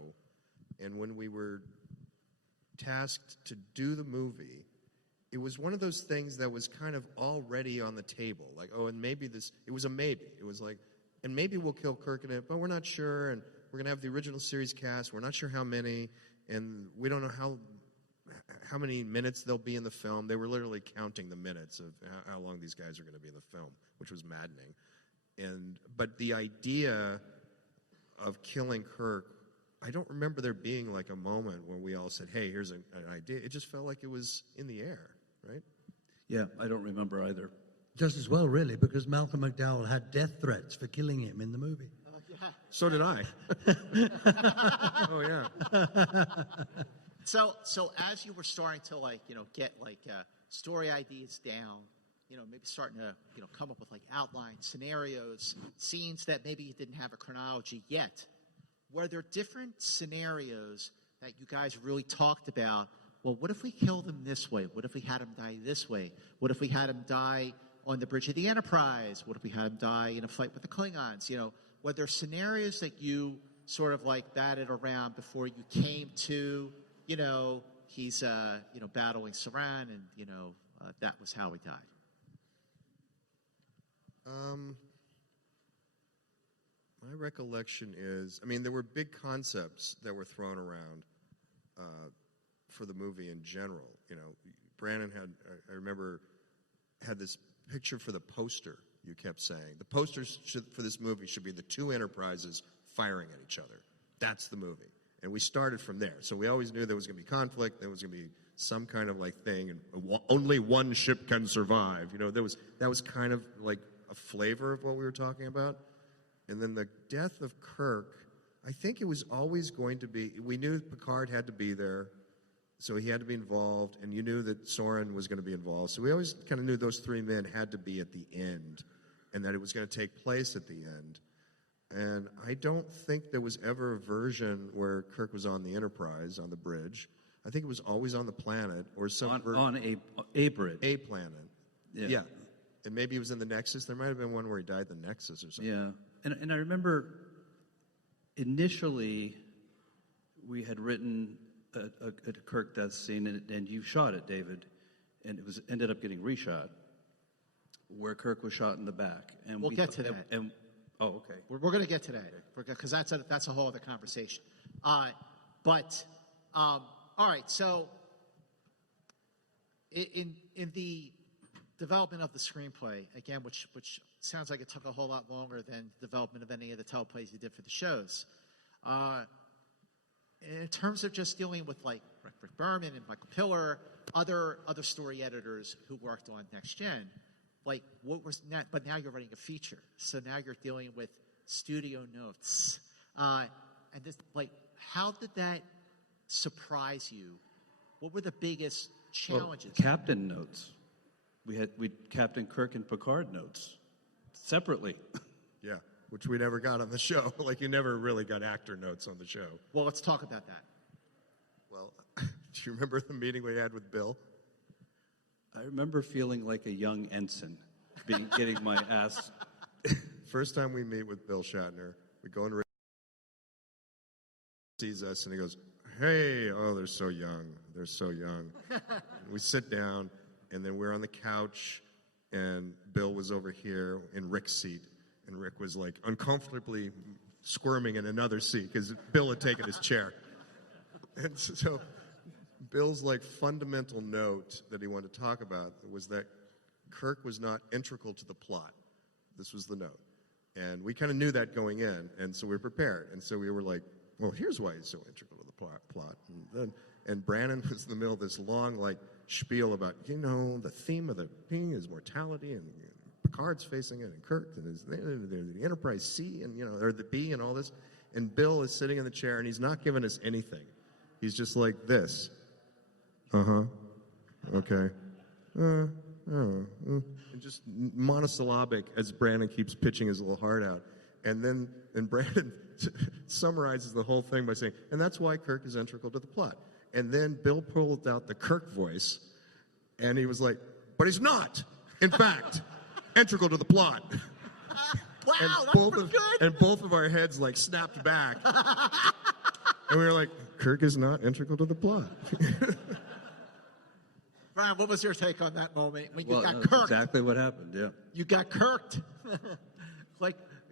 And when we were tasked to do the movie, it was one of those things that was kind of already on the table. Like, and maybe this, it was a maybe. It was like, and maybe we'll kill Kirk in it, but we're not sure, and we're going to have the original series cast. We're not sure how many, and we don't know how many minutes they'll be in the film. They were literally counting the minutes of how long these guys are going to be in the film, which was maddening. But the idea of killing Kirk, I don't remember there being like a moment when we all said, hey, here's an idea. It just felt like it was in the air, right? Yeah, I don't remember either. Just as well, really, because Malcolm McDowell had death threats for killing him in the movie. So did I. Oh, yeah. So as you were starting to get story ideas down, maybe starting to come up with outlines, scenarios, scenes that maybe you didn't have a chronology yet, were there different scenarios that you guys really talked about? Well, what if we killed him this way? What if we had him die this way? What if we had him die on the bridge of the Enterprise? What if we had him die in a fight with the Klingons? Were there scenarios that you sort of batted around before you came to, he's battling Saran, and that was how he died? My recollection is, there were big concepts that were thrown around for the movie in general. Brannon I remember, had this picture for the poster. You kept saying the posters for this movie should be the two Enterprises firing at each other. That's the movie, and we started from there. So we always knew there was going to be conflict. There was going to be some kind of thing, and only one ship can survive. That was kind of like a flavor of what we were talking about. And then the death of Kirk, I think it was always going to be, we knew Picard had to be there, so he had to be involved, and you knew that Soren was going to be involved. So we always kind of knew those three men had to be at the end, and that it was going to take place at the end. And I don't think there was ever a version where Kirk was on the Enterprise, on the bridge. I think it was always on the planet, or some on a bridge. A planet. Yeah. And maybe he was in the NEXUS. There might have been one where he died in the NEXUS or something. Yeah. And I remember initially we had written a Kirk death scene, and you shot it, David, and it ended up getting reshot, where Kirk was shot in the back. And we'll get to that. Oh, okay. We're going to get to that because that's a whole other conversation. All right. So in the development of the screenplay, again, which sounds like it took a whole lot longer than the development of any of the teleplays you did for the shows. In terms of just dealing with Rick Berman and Michael Piller, other story editors who worked on Next Gen, what was that? But now you're writing a feature, so now you're dealing with studio notes, and this how did that surprise you? What were the biggest challenges? Well, captain notes. We Captain Kirk and Picard notes separately. Yeah, which we never got on the show. You never really got actor notes on the show. Well, let's talk about that. Well, do you remember the meeting we had with Bill? I remember feeling like a young ensign, getting my ass. First time we meet with Bill Shatner, we go and sees us, and he goes, "Hey, oh, they're so young. They're so young." We sit down, and then we're on the couch, and Bill was over here in Rick's seat, and Rick was uncomfortably squirming in another seat because Bill had taken his chair. And so Bill's fundamental note that he wanted to talk about was that Kirk was not integral to the plot. This was the note. And we kind of knew that going in, and so we were prepared. And so we were like, well, here's why he's so integral to the plot. And Brannon was in the middle of this long spiel about, the theme of the thing is mortality, and Picard's facing it, and Kirk, and the Enterprise C, and or the B, and all this. And Bill is sitting in the chair, and he's not giving us anything. He's just like this. Okay. And just monosyllabic as Brannon keeps pitching his little heart out. And Brannon summarizes the whole thing by saying, and that's why Kirk is integral to the plot. And then Bill pulled out the Kirk voice, and he was like, but he's not, in fact, integral to the plot. Wow, and that's pretty good. And both of our heads snapped back. And we were like, Kirk is not integral to the plot. Brian, what was your take on that moment when Well, you got that's kirked? exactly what happened, yeah. You got kirked.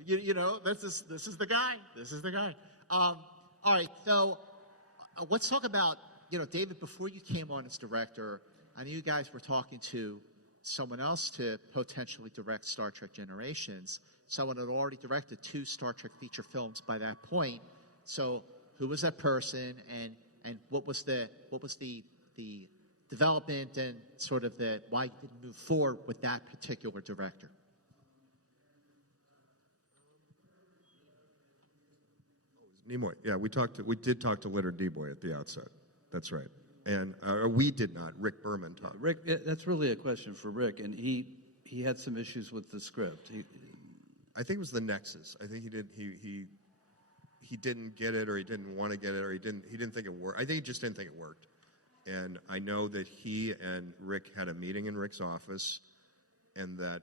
You know, this is the guy. This is the guy. All right, so let's talk about, you know, David, before you came on as director, I know you guys were talking to someone else to potentially direct Star Trek Generations. Someone had already directed 2 Star Trek feature films by that point. So who was that person, and what was the development and sort of the why you didn't move forward with that particular director? Nimoy. Yeah, we did talk to Leonard Nimoy at the outset. That's right. And we did not. Rick Berman talked. Rick, that's really a question for Rick, and he had some issues with the script. I think it was the NEXUS. I think he didn't get it, or he didn't want to get it, or he didn't think it worked. I think he just didn't think it worked. And I know that he and Rick had a meeting in Rick's office, and that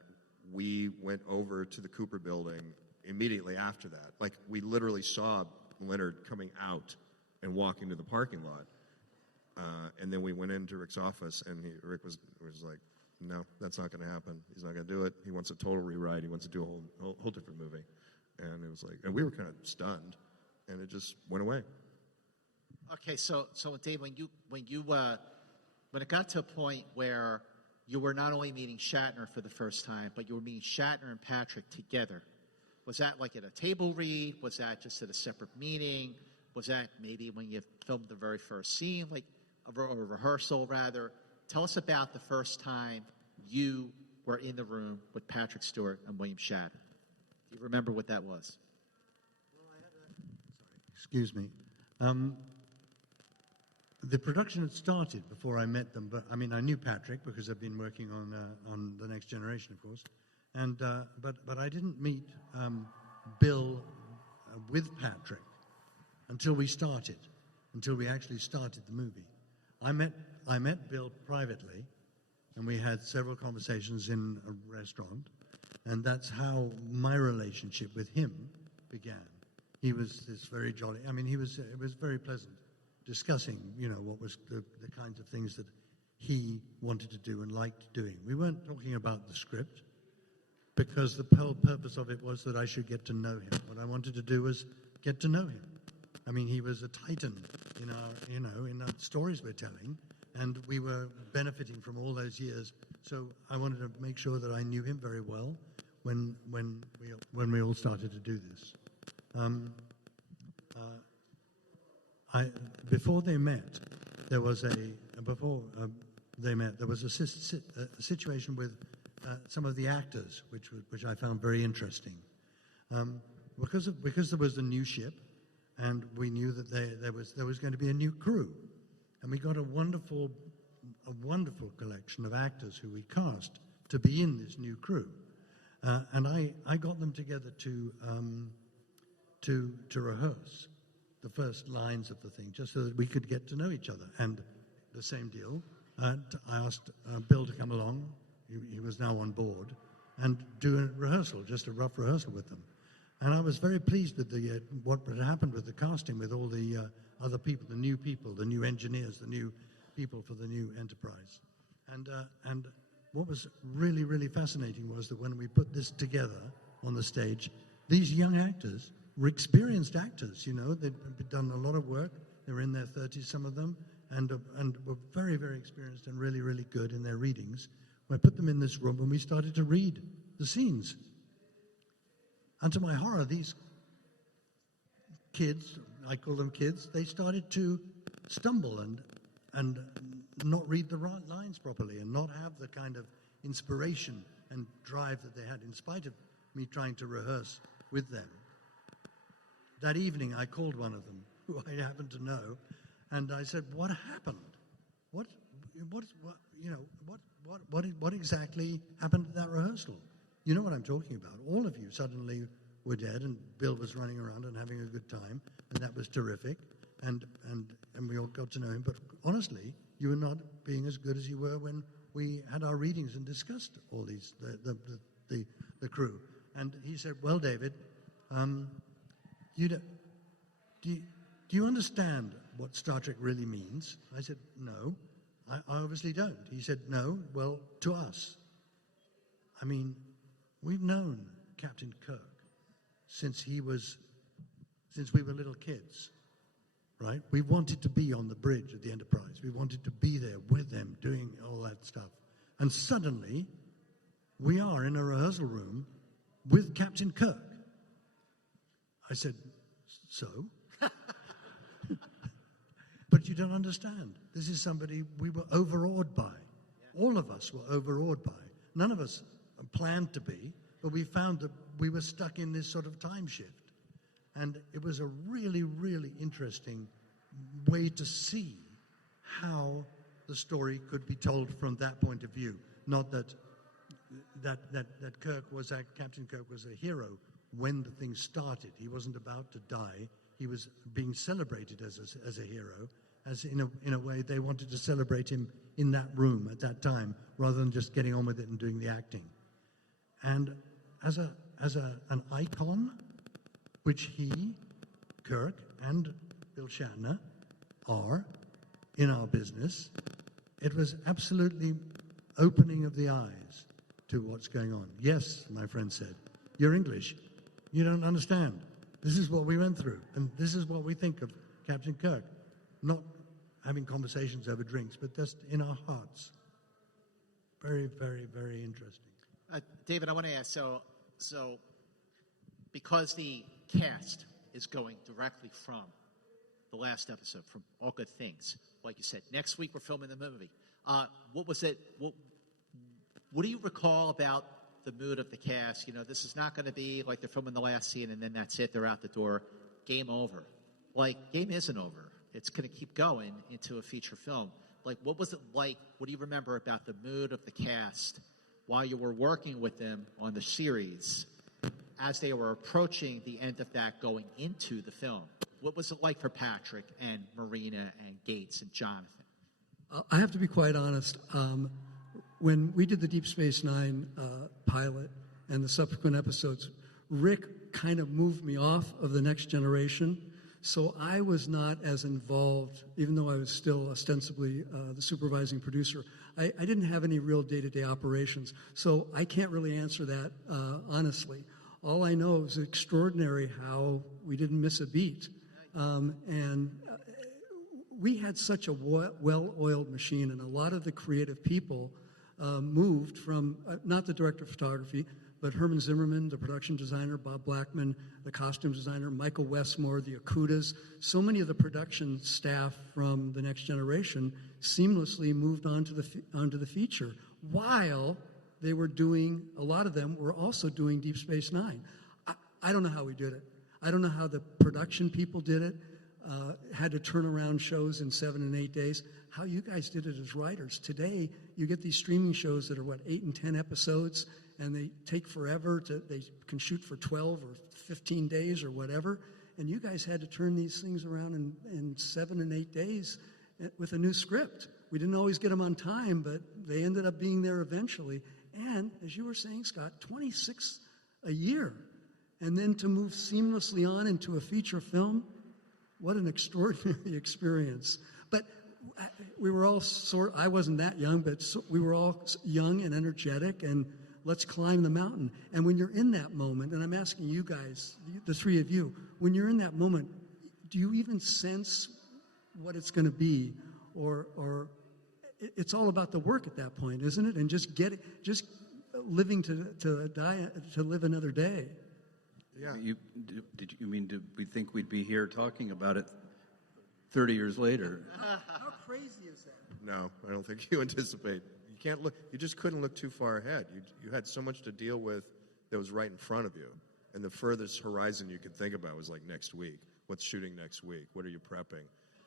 we went over to the Cooper building immediately after that. Like, we literally saw Leonard coming out and walking to the parking lot. And then we went into Rick's office, and Rick was like, no, that's not going to happen. He's not going to do it. He wants a total rewrite. He wants to do a whole different movie. And it was like, and we were kind of stunned, and it just went away. Okay, so Dave, when it got to a point where you were not only meeting Shatner for the first time, but you were meeting Shatner and Patrick together, was that like at a table read? Was that just at a separate meeting? Was that maybe when you filmed the very first scene, like a rehearsal rather? Tell us about the first time you were in the room with Patrick Stewart and William Shatner. Do you remember what that was? Excuse me. The production had started before I met them, but I mean, I knew Patrick because I've been working on The Next Generation, of course, and but I didn't meet Bill with Patrick until we actually started the movie. I met Bill privately, and we had several conversations in a restaurant, and that's how my relationship with him began. He was this very jolly. I mean, it was very pleasant discussing, you know, what was the kinds of things that he wanted to do and liked doing. We weren't talking about the script, because the whole purpose of it was that I should get to know him. What I wanted to do was get to know him. I mean, he was a titan in our stories we're telling, and we were benefiting from all those years. So I wanted to make sure that I knew him very well when we all started to do this. Before they met, there was a situation with some of the actors, which I found very interesting, because there was a new ship, and we knew that there was going to be a new crew, and we got a wonderful collection of actors who we cast to be in this new crew, and I got them together to rehearse the first lines of the thing, just so that we could get to know each other. And the same deal, I asked Bill to come along. He was now on board, and do a rehearsal, just a rough rehearsal with them. And I was very pleased with what had happened with the casting, with all the other people, the new engineers, the new people for the new Enterprise. And what was really, really fascinating was that when we put this together on the stage, these young actors were experienced actors. You know, they'd done a lot of work. They were in their 30s, some of them, and were very, very experienced and really, really good in their readings. I put them in this room and we started to read the scenes. And to my horror, these kids, I call them kids, they started to stumble and not read the right lines properly, and not have the kind of inspiration and drive that they had, in spite of me trying to rehearse with them. That evening, I called one of them, who I happened to know, and I said, "What happened? What exactly happened at that rehearsal? You know what I'm talking about. All of you suddenly were dead, and Bill was running around and having a good time, and that was terrific, and we all got to know him. But honestly, you were not being as good as you were when we had our readings and discussed all these the crew." And he said, "Well, David, do you understand what Star Trek really means?" I said, "No, I obviously don't." He said, "No, well, to us. I mean, we've known Captain Kirk since we were little kids, right? We wanted to be on the bridge of the Enterprise. We wanted to be there with them doing all that stuff. And suddenly, we are in a rehearsal room with Captain Kirk. I said, so? But you don't understand. This is somebody we were overawed by. All of us were overawed by. None of us planned to be, but we found that we were stuck in this sort of time shift. And it was a really, really interesting way to see how the story could be told from that point of view. Not that Captain Kirk was a hero when the thing started. He wasn't about to die. He was being celebrated as a hero, as in a way they wanted to celebrate him in that room at that time, rather than just getting on with it and doing the acting. And as an icon, which he, Kirk, and Bill Shatner are in our business, it was absolutely opening of the eyes to what's going on. Yes, my friend said, you're English. You don't understand. This is what we went through, and this is what we think of Captain Kirk. Not having conversations over drinks, but just in our hearts. Very, very, very interesting. David, I want to ask, so because the cast is going directly from the last episode, from All Good Things, like you said, next week we're filming the movie. What was it? What do you recall about the mood of the cast? You know, this is not going to be like they're filming the last scene and then that's it, they're out the door, game over. Like, game isn't over. It's going to keep going into a feature film. Like, what was it like? What do you remember about the mood of the cast while you were working with them on the series as they were approaching the end of that going into the film? What was it like for Patrick and Marina and Gates and Jonathan? I have to be quite honest. When we did the Deep Space Nine pilot and the subsequent episodes, Rick kind of moved me off of The Next Generation. So I was not as involved, even though I was still ostensibly the supervising producer. I didn't have any real day-to-day operations. So I can't really answer that honestly. All I know is extraordinary how we didn't miss a beat. And we had such a well-oiled machine, and a lot of the creative people moved from, not the director of photography, but Herman Zimmerman, the production designer, Bob Blackman, the costume designer, Michael Westmore, the Akutas. So many of the production staff from The Next Generation seamlessly moved onto the feature, while they were doing, a lot of them were also doing Deep Space Nine. I don't know how we did it. I don't know how the production people did it, had to turn around shows in 7 and 8 days. How you guys did it as writers. Today, you get these streaming shows that are, 8 and 10 episodes, and they take forever. They can shoot for 12 or 15 days or whatever. And you guys had to turn these things around in 7 and 8 days with a new script. We didn't always get them on time, but they ended up being there eventually. And, as you were saying, Scott, 26 a year. And then to move seamlessly on into a feature film, what an extraordinary experience. But we were all I wasn't that young, but we were all young and energetic, and let's climb the mountain. And when you're in that moment, and I'm asking you guys, the three of you, when you're in that moment, do you even sense what it's going to be? Or it's all about the work at that point, isn't it? And just living to live another day. Yeah. Did we think we'd be here talking about it 30 years later? How crazy is that? No, I don't think you anticipate. You can't look. You just couldn't look too far ahead. You had so much to deal with that was right in front of you, and the furthest horizon you could think about was like next week. What's shooting next week? What are you prepping?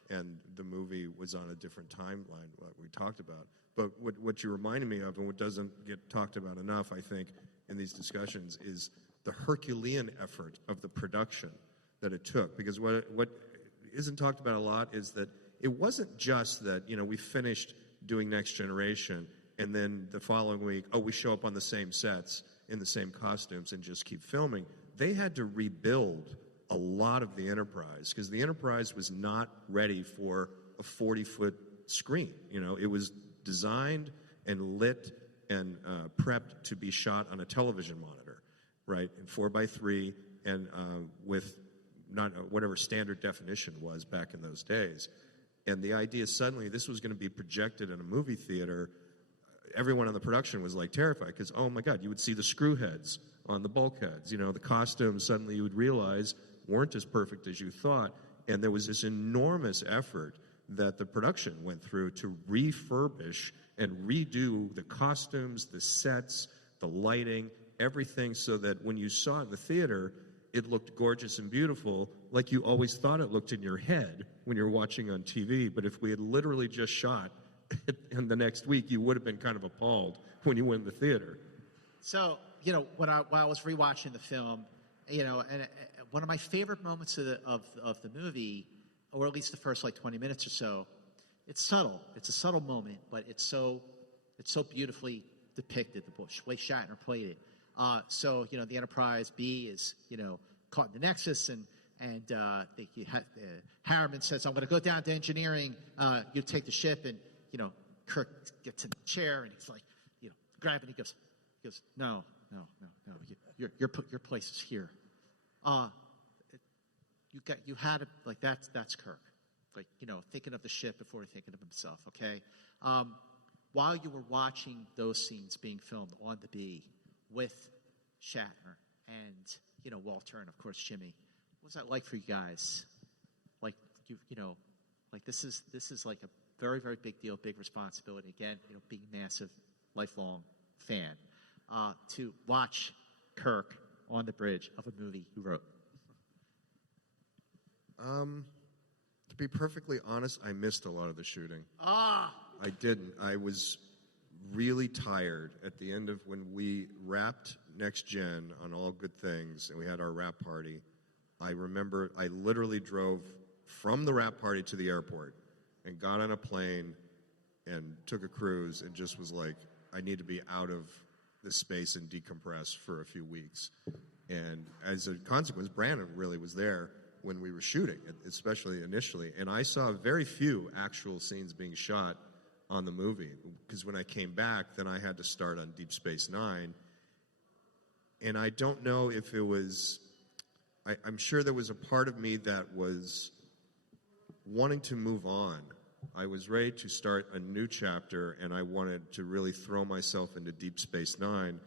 And the movie was on a different timeline, what we talked about. But what you reminded me of, and what doesn't get talked about enough, I think, in these discussions, is the Herculean effort of the production that it took. Because what isn't talked about a lot is that it wasn't just that, we finished doing Next Generation and then the following week, we show up on the same sets in the same costumes and just keep filming. They had to rebuild a lot of the Enterprise because the Enterprise was not ready for a 40-foot screen. It was designed and lit and prepped to be shot on a television monitor, right, in 4x3, and with not whatever standard definition was back in those days. And the idea suddenly this was going to be projected in a movie theater, everyone on the production was like terrified because, oh my God, you would see the screw heads on the bulkheads. You know, the costumes suddenly you would realize weren't as perfect as you thought. And there was this enormous effort that the production went through to refurbish and redo the costumes, the sets, the lighting, everything, so that when you saw it in the theater, it looked gorgeous and beautiful, like you always thought it looked in your head when you're watching on TV. But if we had literally just shot in the next week, you would have been kind of appalled when you went in the theater. So, you know, while I was rewatching the film, you know, and one of my favorite moments of the movie, or at least the first like 20 minutes or so, it's subtle. It's a subtle moment, but it's so beautifully depicted, the way Shatner played it. So, you know, the Enterprise B is, you know, caught in the Nexus, and Harriman says, I'm going to go down to engineering, you take the ship, and, you know, Kirk gets in the chair, and he's like, you know, grabbing, he goes, no, your place is here. You had it, like, that's Kirk. Like, you know, thinking of the ship before thinking of himself, okay? While you were watching those scenes being filmed on the B with Shatner and, you know, Walter and, of course, Jimmy, what was that like for you guys? Like, you know, like this is like a very, very big deal, big responsibility. Again, you know, being massive, lifelong fan, to watch Kirk on the bridge of a movie you wrote. To be perfectly honest, I missed a lot of the shooting. Ah! I didn't. I was really tired at the end of when we wrapped Next Gen on All Good Things and we had our wrap party. I remember I literally drove from the wrap party to the airport and got on a plane and took a cruise and just was like, I need to be out of this space and decompress for a few weeks. And as a consequence, Brannon really was there when we were shooting, especially initially. And I saw very few actual scenes being shot on the movie, because when I came back, then I had to start on Deep Space Nine. And I don't know if it was, I'm sure there was a part of me that was wanting to move on. I was ready to start a new chapter, and I wanted to really throw myself into Deep Space Nine.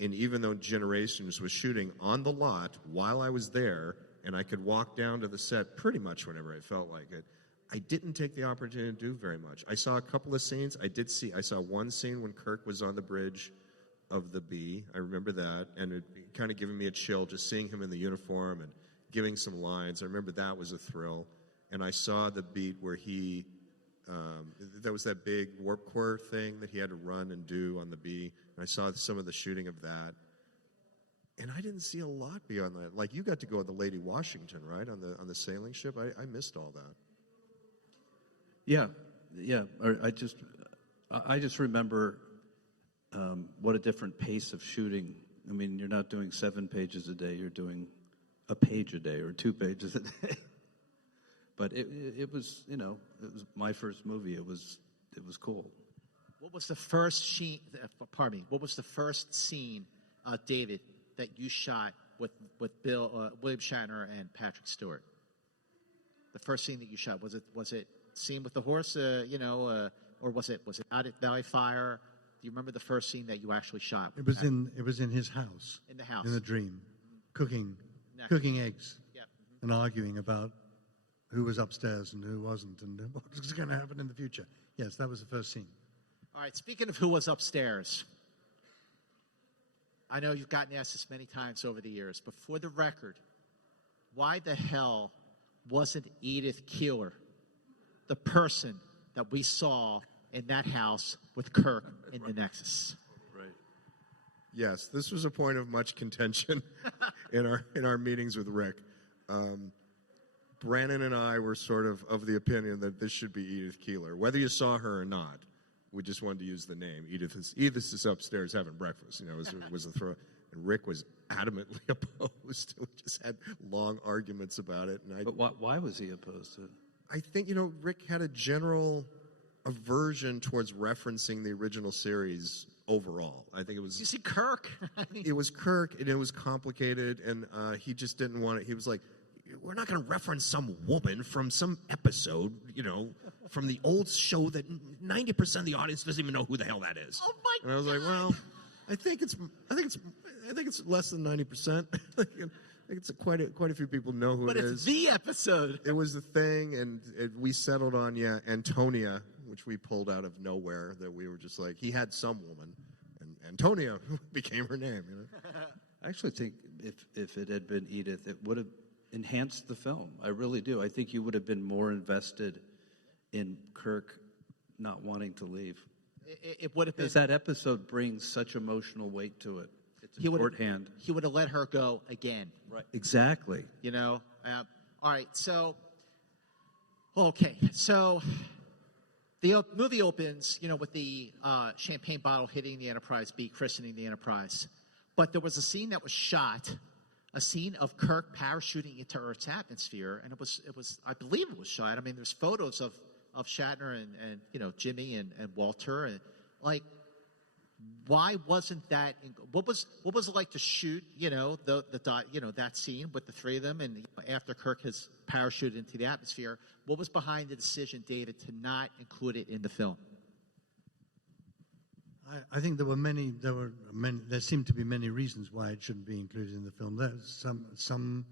And even though Generations was shooting on the lot while I was there, and I could walk down to the set pretty much whenever I felt like it, I didn't take the opportunity to do very much. I saw a couple of scenes. I saw one scene when Kirk was on the bridge of the B. I remember that, and it kind of giving me a chill just seeing him in the uniform and giving some lines. I remember that was a thrill. And I saw the beat where he, that was that big warp core thing that he had to run and do on the B. And I saw some of the shooting of that. And I didn't see a lot beyond that. Like, you got to go on the Lady Washington, right, on the sailing ship? I missed all that. Yeah. I just remember what a different pace of shooting. I mean, you're not doing 7 pages a day; you're doing a page a day or 2 pages a day. But it was, you know, it was my first movie. It was cool. What was the first scene? Pardon me. What was the first scene, David, that you shot with William Shatner and Patrick Stewart? The first scene that you shot, was it scene with the horse, or was it out at Valley Fire? Do you remember the first scene that you actually shot? It was in his house. In the house. In the dream, cooking eggs, and arguing about who was upstairs and who wasn't, and what was going to happen in the future. Yes, that was the first scene. All right. Speaking of who was upstairs, I know you've gotten asked this many times over the years, but for the record, why the hell wasn't Edith Keeler the person that we saw in that house with Kirk in the Nexus? Right. Yes, this was a point of much contention in our meetings with Rick. Brannon and I were sort of the opinion that this should be Edith Keeler, whether you saw her or not. We just wanted to use the name. Edith is upstairs having breakfast. You know, was a throw. And Rick was adamantly opposed. We just had long arguments about it. But why was he opposed to it? I think, you know, Rick had a general aversion towards referencing the original series overall. I think it was. You see Kirk. It was Kirk, and it was complicated, and he just didn't want it. He was like, we're not going to reference some woman from some episode, from the old show that 90% of the audience doesn't even know who the hell that is. Oh my! And I was like, well, I think it's less than 90%. I think it's quite a few people know who but it is. But it's the episode. It was the thing, and we settled on Antonia, which we pulled out of nowhere. That we were just like, he had some woman, and Antonia became her name. I actually think if it had been Edith, it would have enhanced the film. I really do. I think you would have been more invested in Kirk not wanting to leave. It would have been. Because that episode brings such emotional weight to it. It's in shorthand. He would have let her go again. Right. Exactly. All right. So, okay. So, the movie opens, with the champagne bottle hitting the Enterprise B, christening the Enterprise. But there was a scene that was shot, a scene of Kirk parachuting into Earth's atmosphere, and it was I believe it was shot. I mean, there's photos of Shatner and Jimmy and Walter, and why wasn't that? What was it like to shoot that scene with the three of them, and after Kirk has parachuted into the atmosphere? What was behind the decision, David, to not include it in the film? I think there seemed to be many reasons why it shouldn't be included in the film. There's some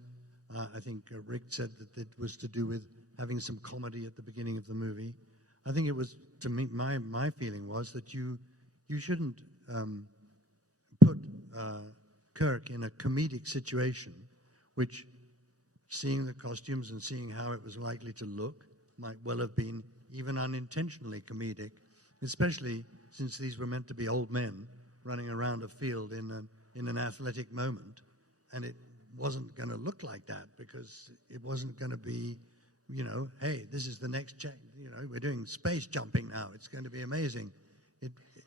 I think Rick said that it was to do with having some comedy at the beginning of the movie. I think it was, to me, my feeling was that you shouldn't put Kirk in a comedic situation, which, seeing the costumes and seeing how it was likely to look, might well have been even unintentionally comedic, especially since these were meant to be old men running around a field in an athletic moment, and it wasn't going to look like that because it wasn't going to be, hey, this is the next change. We're doing space jumping now. It's going to be amazing.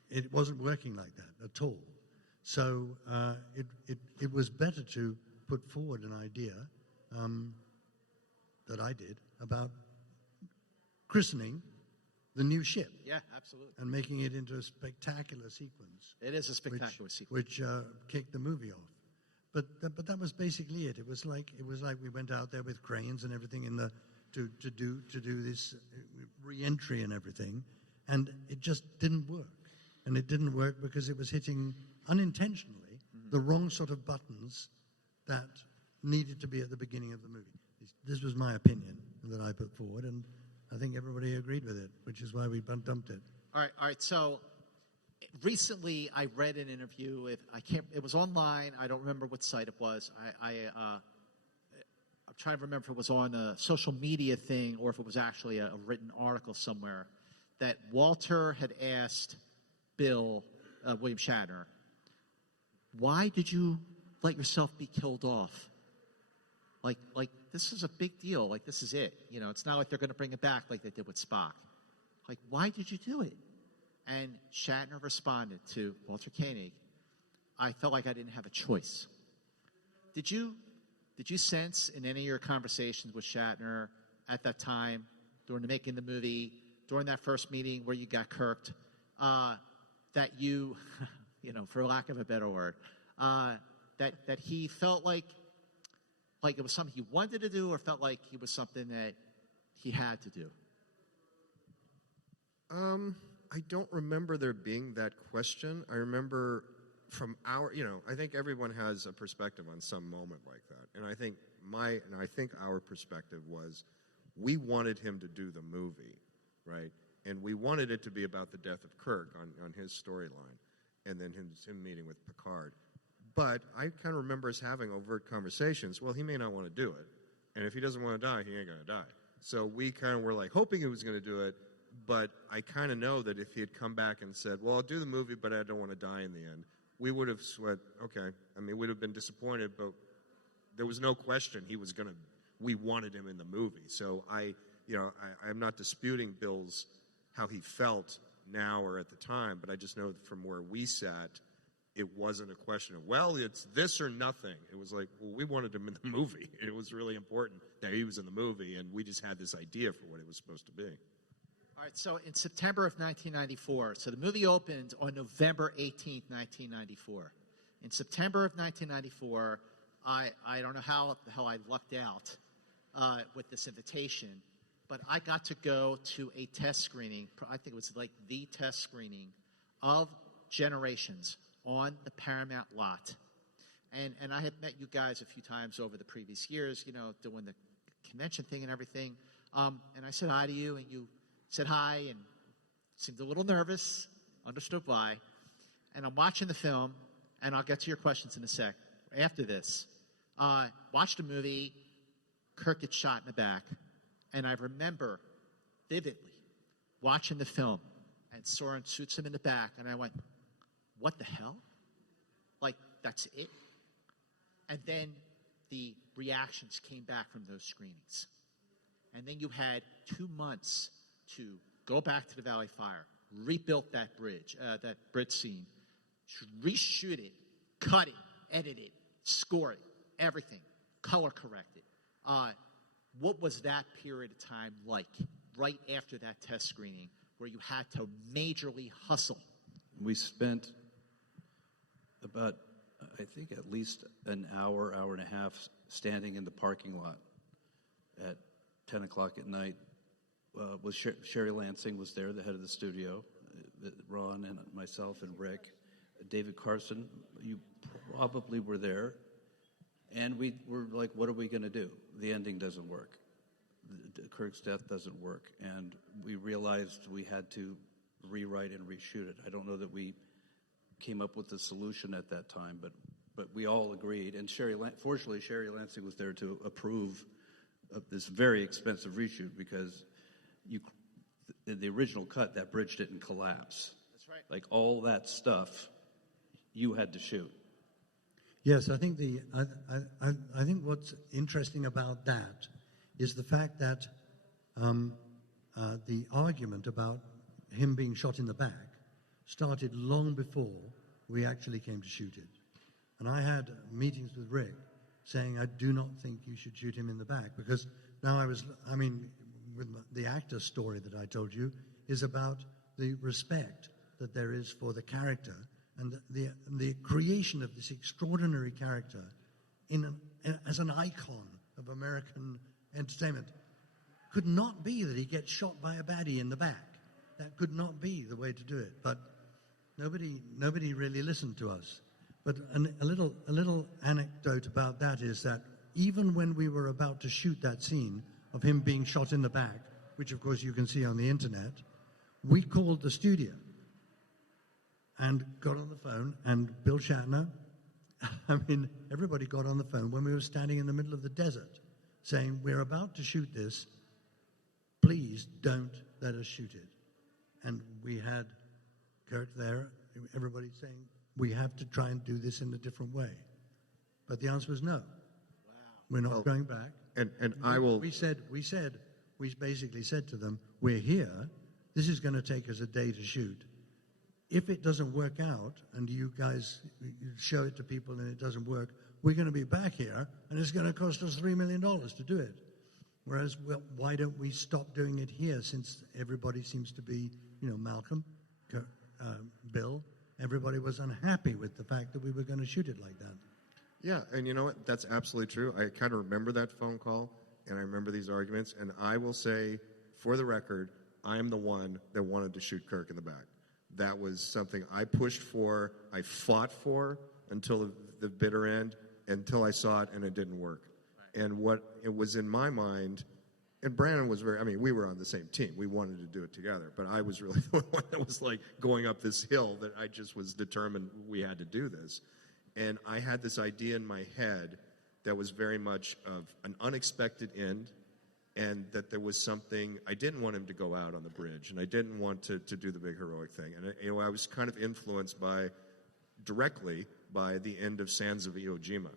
It wasn't working like that at all. So it was better to put forward an idea that I did about christening the new ship. Yeah, absolutely. And making it into a spectacular sequence. It is a spectacular sequence. Which kicked the movie off. But that was basically it. It was like we went out there with cranes and everything to do this re-entry and everything, and it just didn't work. And it didn't work because it was hitting unintentionally the wrong sort of buttons that needed to be at the beginning of the movie. This was my opinion that I put forward, and I think everybody agreed with it, which is why we dumped it. All right. So recently, I read an interview. It was online. I don't remember what site it was. I'm trying to remember if it was on a social media thing or if it was actually a written article somewhere, that Walter had asked William Shatner, why did you let yourself be killed off? Like this is a big deal. Like, this is it. It's not like they're going to bring it back like they did with Spock. Like, why did you do it? And Shatner responded to Walter Koenig, I felt like I didn't have a choice. Did you sense in any of your conversations with Shatner at that time, during the making of the movie, during that first meeting where you got kirked, that you, for lack of a better word, that he felt like it was something he wanted to do, or felt like it was something that he had to do? I don't remember there being that question. I remember from I think everyone has a perspective on some moment like that. And I think our perspective was, we wanted him to do the movie, right? And we wanted it to be about the death of Kirk on his storyline, and then him meeting with Picard. But I kind of remember us having overt conversations. Well, he may not want to do it, and if he doesn't want to die, he ain't going to die. So we kind of were like hoping he was going to do it, but I kind of know that if he had come back and said, well, I'll do the movie, but I don't want to die in the end, we would have said, okay. I mean, we'd have been disappointed, but there was no question we wanted him in the movie. So I'm not disputing Bill's, how he felt now or at the time, but I just know that from where we sat, it wasn't a question of, well, it's this or nothing. It was like, well, we wanted him in the movie. It was really important that he was in the movie, and we just had this idea for what it was supposed to be. All right, so in September of 1994, so the movie opened on November 18th, 1994. In September of 1994, I don't know how the hell I lucked out with this invitation, but I got to go to a test screening. I think it was like the test screening of Generations on the Paramount lot. And I had met you guys a few times over the previous years, you know, doing the convention thing and everything. And I said hi to you, and you said hi and seemed a little nervous, understood why. And I'm watching the film, and I'll get to your questions in a sec. After this, watched the movie, Kirk gets shot in the back, and I remember vividly watching the film, and Soren shoots him in the back, and I went, what the hell? Like, that's it? And then the reactions came back from those screenings. And then you had 2 months to go back to the Valley Fire, rebuild that bridge scene, reshoot it, cut it, edit it, score it, everything, color correct it. What was that period of time like, right after that test screening, where you had to majorly hustle? We spent about, I think, at least an hour, hour and a half standing in the parking lot at 10 o'clock at night. Sherry Lansing was there, the head of the studio, Ron and myself and Rick. David Carson, you probably were there. And we were like, what are we going to do? The ending doesn't work. Kirk's death doesn't work. And we realized we had to rewrite and reshoot it. I don't know that we came up with the solution at that time, but we all agreed. And fortunately, Sherry Lansing was there to approve of this very expensive reshoot, because in the original cut, that bridge didn't collapse. That's right. Like, all that stuff you had to shoot. Yes, I think I think what's interesting about that is the fact that the argument about him being shot in the back started long before we actually came to shoot it. And I had meetings with Rick saying, I do not think you should shoot him in the back, because now with the actor's story that I told you is about the respect that there is for the character and the creation of this extraordinary character as an icon of American entertainment. Could not be that he gets shot by a baddie in the back. That could not be the way to do it. But nobody really listened to us. But a little anecdote about that is that even when we were about to shoot that scene of him being shot in the back, which of course you can see on the internet, we called the studio and got on the phone, and Bill Shatner, everybody got on the phone when we were standing in the middle of the desert saying, we're about to shoot this, please don't let us shoot it. And we had Kirk there, everybody saying, we have to try and do this in a different way. But the answer was no. Wow. We're not going back. And I will... We basically said to them, we're here, this is going to take us a day to shoot. If it doesn't work out, and you guys show it to people and it doesn't work, we're going to be back here, and it's going to cost us $3 million to do it. Whereas, well, why don't we stop doing it here, since everybody seems to be, Malcolm, Bill, everybody was unhappy with the fact that we were going to shoot it like that. Yeah, and you know what? That's absolutely true. I kind of remember that phone call, and I remember these arguments, and I will say, for the record, I am the one that wanted to shoot Kirk in the back. That was something I pushed for, I fought for until the bitter end, until I saw it and it didn't work. Right. And what it was in my mind, and Brannon was we were on the same team. We wanted to do it together, but I was really the one that was like going up this hill that I just was determined we had to do this. And I had this idea in my head that was very much of an unexpected end, and that there was something, I didn't want him to go out on the bridge, and I didn't want to do the big heroic thing. And I was kind of influenced directly by the end of Sands of Iwo Jima.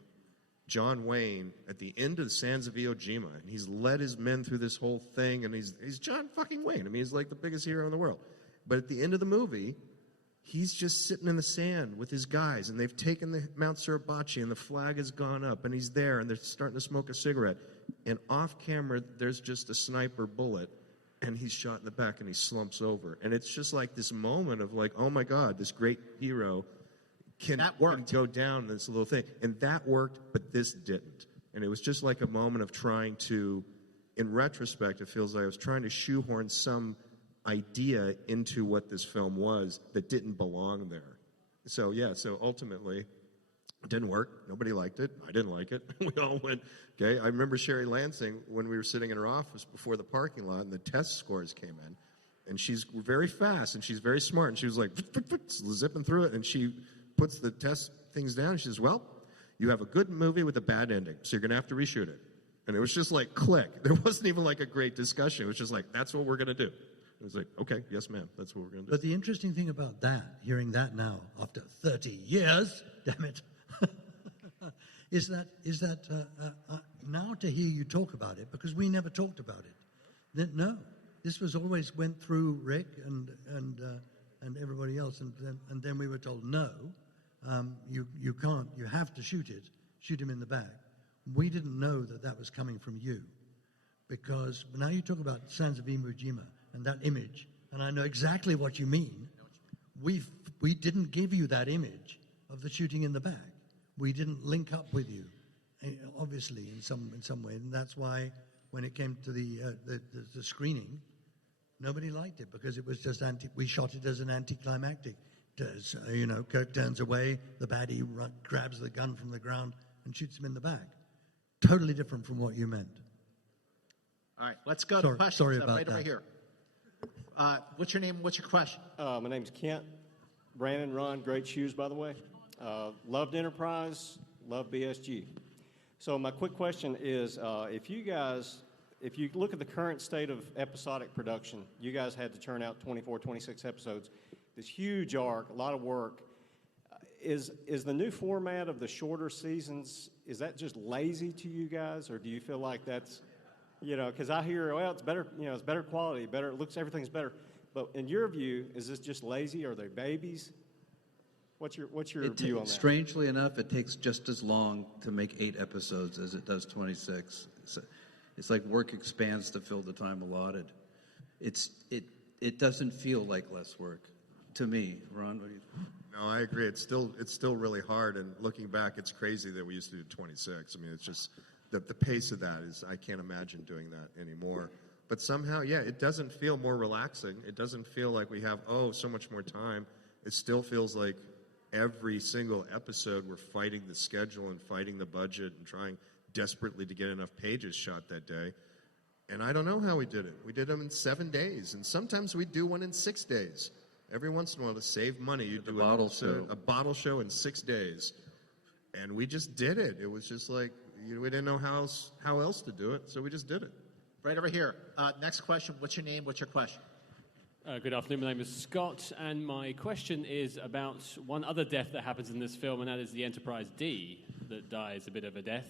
John Wayne, at the end of Sands of Iwo Jima, and he's led his men through this whole thing, and he's John fucking Wayne. He's like the biggest hero in the world. But at the end of the movie, he's just sitting in the sand with his guys, and they've taken the Mount Suribachi, and the flag has gone up, and he's there, and they're starting to smoke a cigarette. And off camera, there's just a sniper bullet and he's shot in the back and he slumps over. And it's just like this moment of like, oh my God, this great hero can go down in this little thing. And that worked, but this didn't. And it was just like a moment of trying to, in retrospect, it feels like I was trying to shoehorn some idea into what this film was that didn't belong there. So yeah, so ultimately, it didn't work. Nobody liked it. I didn't like it. We all went, okay. I remember Sherry Lansing when we were sitting in her office before the parking lot and the test scores came in. And she's very fast and she's very smart. And she was like, zipping through it. And she puts the test things down. And she says, well, you have a good movie with a bad ending. So you're going to have to reshoot it. And it was just like, click. There wasn't even like a great discussion. It was just like, that's what we're going to do. It was like, okay, yes, ma'am. That's what we're going to do. But the interesting thing about that, hearing that now, after 30 years, damn it, is that now to hear you talk about it, because we never talked about it. No, this was always went through Rick and everybody else, and then we were told, no, you can't, you have to shoot him in the back. We didn't know that was coming from you, because now you talk about Sands of Iwo Jima and that image, and I know exactly what you mean. We didn't give you that image of the shooting in the back. We didn't link up with you, obviously, in some way, and that's why when it came to the screening, nobody liked it, because it was just we shot it as an anticlimactic. Kirk turns away, the baddie grabs the gun from the ground and shoots him in the back. Totally different from what you meant. All right, let's go to questions. Sorry about right that. over here. What's your name and what's your question? My name's Kent. Brandon, Ron, great shoes, by the way. Loved Enterprise, loved BSG. So my quick question is, if you look at the current state of episodic production, you guys had to churn out 24, 26 episodes, this huge arc, a lot of work. Is the new format of the shorter seasons, is that just lazy to you guys, or do you feel like that's, because I hear, well, it's better, it's better quality, better, it looks, everything's better. But in your view, is this just lazy? Are they babies? What's your view on that? Strangely enough, it takes just as long to make 8 episodes as it does 26. It's like work expands to fill the time allotted. It doesn't feel like less work to me. Ron, what do you think? No, I agree. It's still really hard. And looking back, it's crazy that we used to do 26. I mean, it's just the pace of that is, I can't imagine doing that anymore. But somehow, yeah, it doesn't feel more relaxing. It doesn't feel like we have, so much more time. It still feels like every single episode we're fighting the schedule and fighting the budget and trying desperately to get enough pages shot that day. And I don't know how we did it. We did them in 7 days, and sometimes we do one in 6 days. Every once in a while, to save money, you do a bottle show in 6 days. And we just did it. It was just like, we didn't know how else to do it, so we just did it. Right over here. Next question. What's your name? What's your question? Good afternoon. My name is Scott, and my question is about one other death that happens in this film, and that is the Enterprise D that dies a bit of a death.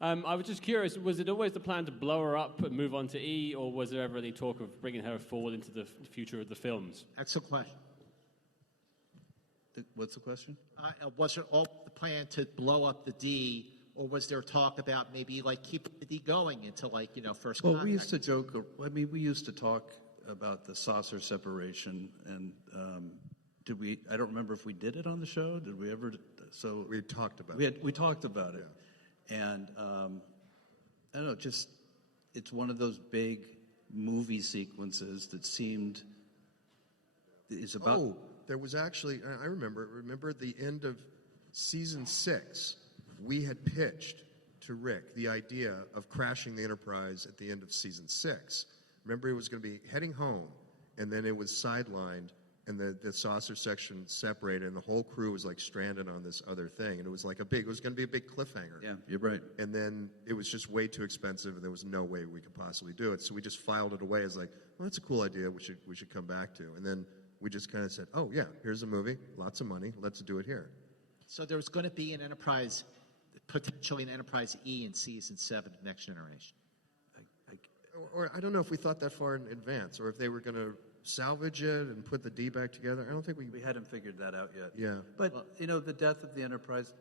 I was just curious, was it always the plan to blow her up and move on to E, or was there ever any talk of bringing her forward into the future of the films? Excellent question. What's the question? Was it all the plan to blow up the D, or was there talk about maybe like keeping the D going until first contact? Well, we used to joke. I mean, we used to talk about the saucer separation, and did we? I don't remember if we did it on the show. Did we ever? So we talked about it. We talked about it, and I don't know. Just it's one of those big movie sequences that seemed is about. Oh, there was actually. I remember. Remember at the end of season 6, we had pitched to Rick the idea of crashing the Enterprise at the end of season 6. Remember, it was going to be heading home, and then it was sidelined, and the saucer section separated, and the whole crew was like stranded on this other thing, and it was like it was going to be a big cliffhanger. Yeah, you're right. And then it was just way too expensive, and there was no way we could possibly do it. So we just filed it away as like, well, that's a cool idea. We should come back to. And then we just kind of said, oh yeah, here's a movie, lots of money, let's do it here. So there was going to be an Enterprise, potentially an Enterprise E in season 7 of Next Generation. Or I don't know if we thought that far in advance, or if they were going to salvage it and put the D back together. I don't think we hadn't figured that out yet. Yeah. But, the death of the Enterprise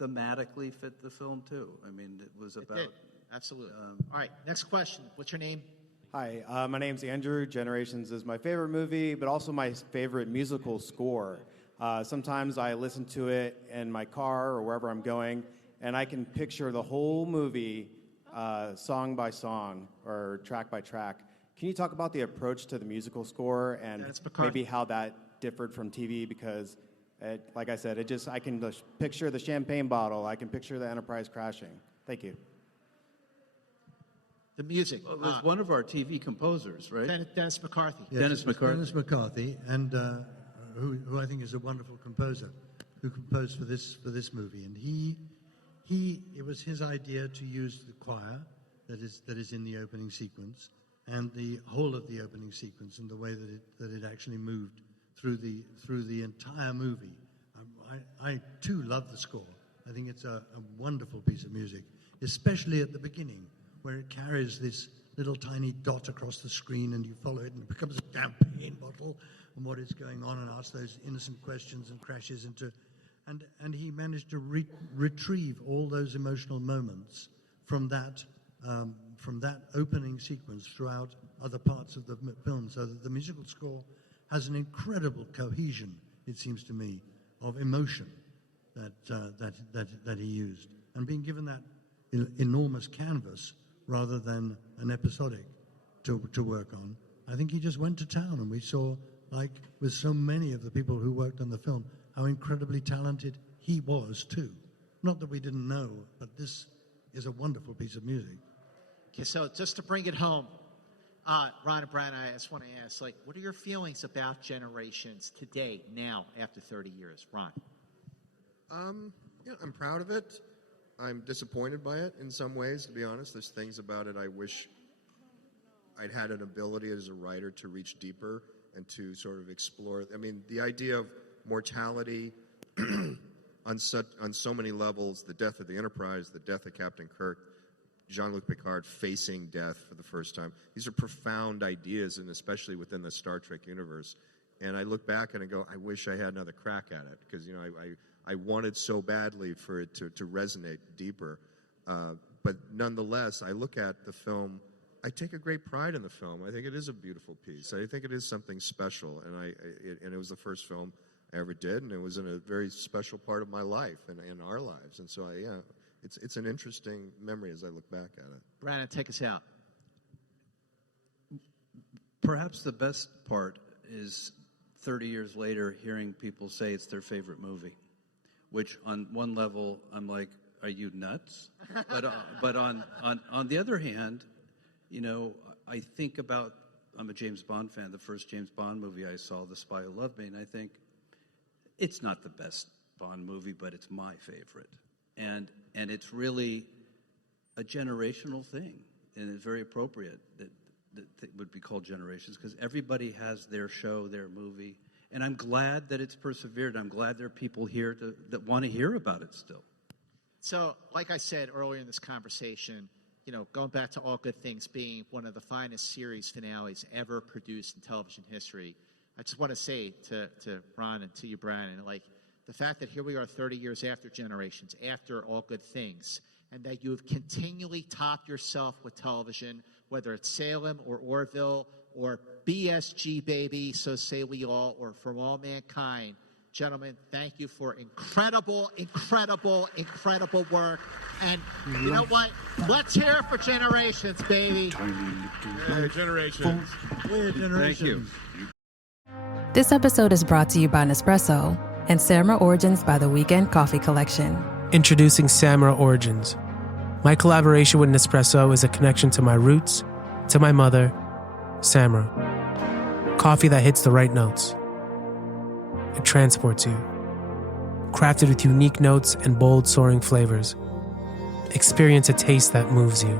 thematically fit the film, too. I mean, it was about... It did. Absolutely. All right, next question. What's your name? Hi, my name's Andrew. Generations is my favorite movie, but also my favorite musical score. Sometimes I listen to it in my car or wherever I'm going, and I can picture the whole movie song by song or track by track. Can you talk about the approach to the musical score and maybe how that differed from TV? Because, like I said, I can just picture the champagne bottle. I can picture the Enterprise crashing. Thank you. The music. Well, it was one of our TV composers, right? Dennis McCarthy. Yes, Dennis McCarthy. Dennis McCarthy, and who I think is a wonderful composer, who composed for this movie. And it was his idea to use the choir that is in the opening sequence and the whole of the opening sequence and the way that it actually moved through the entire movie. I too love the score. I think it's a wonderful piece of music, especially at the beginning, where it carries this little tiny dot across the screen and you follow it and it becomes a champagne bottle and what is going on and asks those innocent questions and crashes into... And he managed to retrieve all those emotional moments from that opening sequence throughout other parts of the film, so that the musical score has an incredible cohesion, it seems to me, of emotion that he used. And being given that enormous canvas rather than an episodic to work on, I think he just went to town, and we saw, like with so many of the people who worked on the film, how incredibly talented he was too. Not that we didn't know, but this is a wonderful piece of music. Okay, so just to bring it home, Ron and Brian, I just want to ask, what are your feelings about Generations today, now, after 30 years? Ron? I'm proud of it. I'm disappointed by it in some ways, to be honest. There's things about it I wish I'd had an ability as a writer to reach deeper and to sort of explore. I mean, the idea of mortality on so many levels, the death of the Enterprise, the death of Captain Kirk, Jean-Luc Picard facing death for the first time. These are profound ideas, and especially within the Star Trek universe. And I look back and I go, I wish I had another crack at it, because I wanted so badly for it to resonate deeper. But nonetheless, I look at the film, I take a great pride in the film. I think it is a beautiful piece. I think it is something special, and it was the first film I ever did, and it was in a very special part of my life and in our lives. And so, it's an interesting memory as I look back at it. Brandon, take us out. Perhaps the best part is 30 years later hearing people say it's their favorite movie, which on one level I'm like, are you nuts? But on the other hand, I think about, I'm a James Bond fan. The first James Bond movie I saw, The Spy Who Loved Me, and I think it's not the best Bond movie, but it's my favorite. And it's really a generational thing, and it's very appropriate that it would be called Generations, because everybody has their show, their movie, and I'm glad that it's persevered. I'm glad there are people here that want to hear about it still. So, like I said earlier in this conversation, going back to All Good Things being one of the finest series finales ever produced in television history, I just want to say to Ron and to you, Brandon, the fact that here we are 30 years after Generations, after All Good Things, and that you have continually topped yourself with television, whether it's Salem or Orville or BSG, baby, so say we all, or From All Mankind. Gentlemen, thank you for incredible, incredible, incredible work. And you know what? Let's hear it for Generations, baby. Generations. We're Generations. Thank you. This episode is brought to you by Nespresso and Samra Origins by the Weekend Coffee Collection. Introducing Samra Origins. My collaboration with Nespresso is a connection to my roots, to my mother, Samra. Coffee that hits the right notes. It transports you. Crafted with unique notes and bold, soaring flavors. Experience a taste that moves you.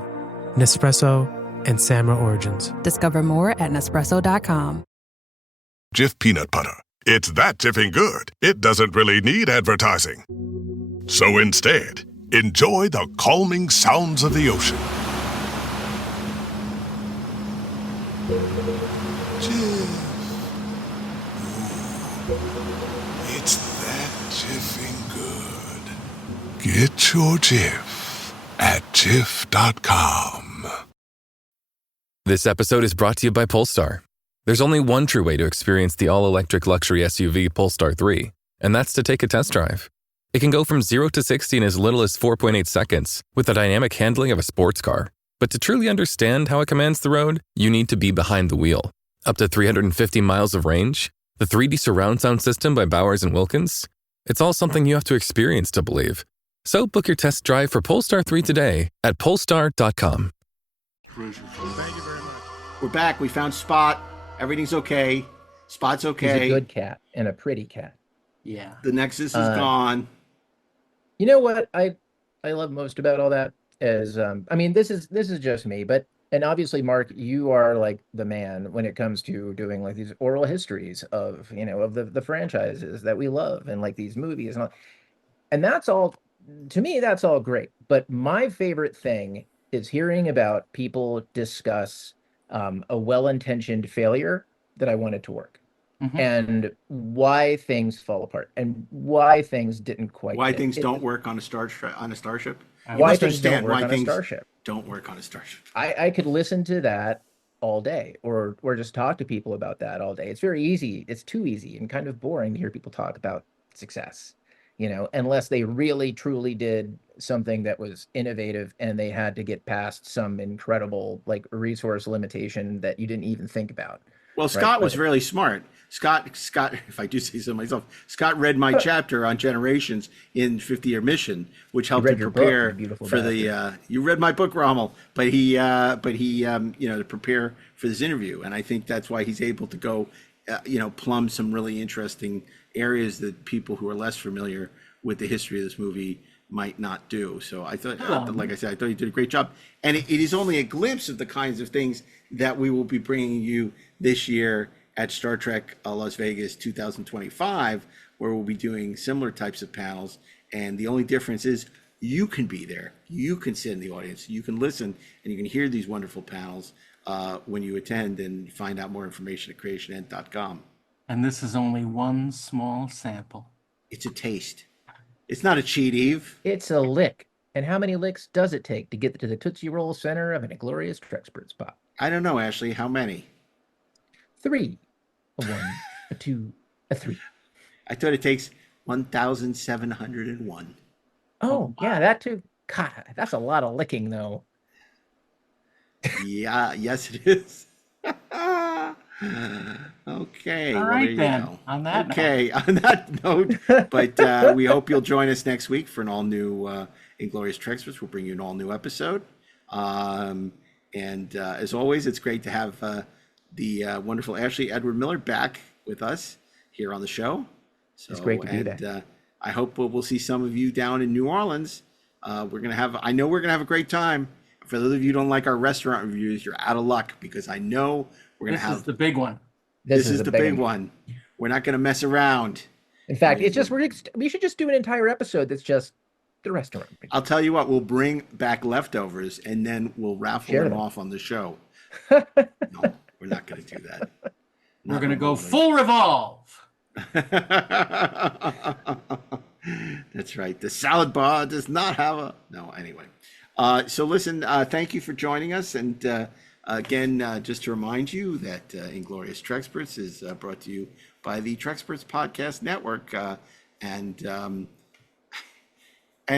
Nespresso and Samra Origins. Discover more at Nespresso.com. Jif peanut butter. It's that jiffing good, it doesn't really need advertising. So instead, enjoy the calming sounds of the ocean. Jif. Ooh, it's that jiffing good. Get your Jif at Jif.com. This episode is brought to you by Polestar. There's only one true way to experience the all-electric luxury SUV Polestar 3, and that's to take a test drive. It can go from 0 to 60 in as little as 4.8 seconds with the dynamic handling of a sports car. But to truly understand how it commands the road, you need to be behind the wheel. Up to 350 miles of range, the 3D surround sound system by Bowers & Wilkins. It's all something you have to experience to believe. So book your test drive for Polestar 3 today at polestar.com. Thank you very much. We're back. We found Spot. Everything's okay. Spot's okay. He's a good cat and a pretty cat. Yeah. The Nexus is gone. You know what I love most about all that is, I mean, this is just me, but, and obviously, Mark, you are like the man when it comes to doing like these oral histories of, you know, of the franchises that we love and like these movies and all. And that's all, to me, that's all great. But my favorite thing is hearing about people discuss a well-intentioned failure that I wanted to work. And why things fall apart and why things didn't quite. Why things don't work on a starship. Why things don't work on a starship. Don't work on a starship. I could listen to that all day, or just talk to people about that all day. It's very easy. It's too easy and kind of boring to hear people talk about success, you know, unless they really truly did something that was innovative and they had to get past some incredible like resource limitation that you didn't even think about. Well, Scott was really smart. Scott, if I do say so myself, Scott read my chapter on Generations in 50-Year Mission, which helped him prepare for the. You read my book, Rommel, but he, you know, to prepare for this interview, and I think that's why he's able to go, you know, plumb some really interesting areas that people who are less familiar with the history of this movie might not do. So I thought, like I said, I thought you did a great job, and it is only a glimpse of the kinds of things that we will be bringing you this year at Star Trek Las Vegas 2025, where we'll be doing similar types of panels. And the only difference is you can be there. You can sit in the audience. You can listen, and you can hear these wonderful panels when you attend, and find out more information at creationend.com. And this is only one small sample. It's a taste. It's not a cheat, Eve. It's a lick. And how many licks does it take to get to the Tootsie Roll center of an Inglorious Treksperts pop? I don't know, Ashley. How many? 3. A 1, a 2, a 3. I thought it takes 1,701. Oh, yeah, that too. God, that's a lot of licking, though. Yeah, yes, it is. Okay. All right, then. On that note. But we hope you'll join us next week for an all-new Inglorious Treksperts. We'll bring you an all-new episode. And as always, it's great to have the wonderful Ashley Edward Miller back with us here on the show. So, it's great to be there. I hope we'll see some of you down in New Orleans. I know we're gonna have a great time. For those of you who don't like our restaurant reviews, you're out of luck, because I know we're gonna have. This is the big one. This is the big one. We're not gonna mess around. In fact, it's just we should just do an entire episode that's just the restaurant. I'll tell you what, we'll bring back leftovers and then we'll raffle them off on the show. No, we're not going to do that. We're going to go full revolve. That's right. The salad bar does not have a... No, anyway. So listen, thank you for joining us. And again, just to remind you that Inglorious Treksperts is brought to you by the Trekspert Podcast Network. And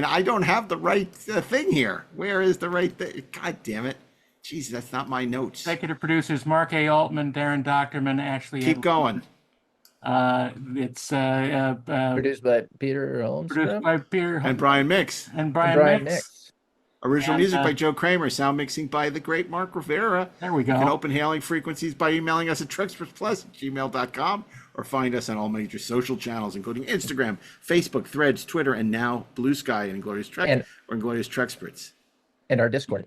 I don't have the right thing here. Where is the right thing? God damn it. Jeez, that's not my notes. Executive producers Mark A. Altman, DAREN DOCHTERMAN, Ashley. Keep going. It's produced by Peter Holmstrom. Produced by Peter and Brian Mix. And Brian Mix. Original music by Joe Kramer. Sound mixing by the great Mark Rivera. There we go. You can open hailing frequencies by emailing us at trekspertsplus@gmail.com, or find us on all major social channels, including Instagram, Facebook, Threads, Twitter, and now Blue Sky and Inglorious Trek or Inglorious Treksperts. And our Discord.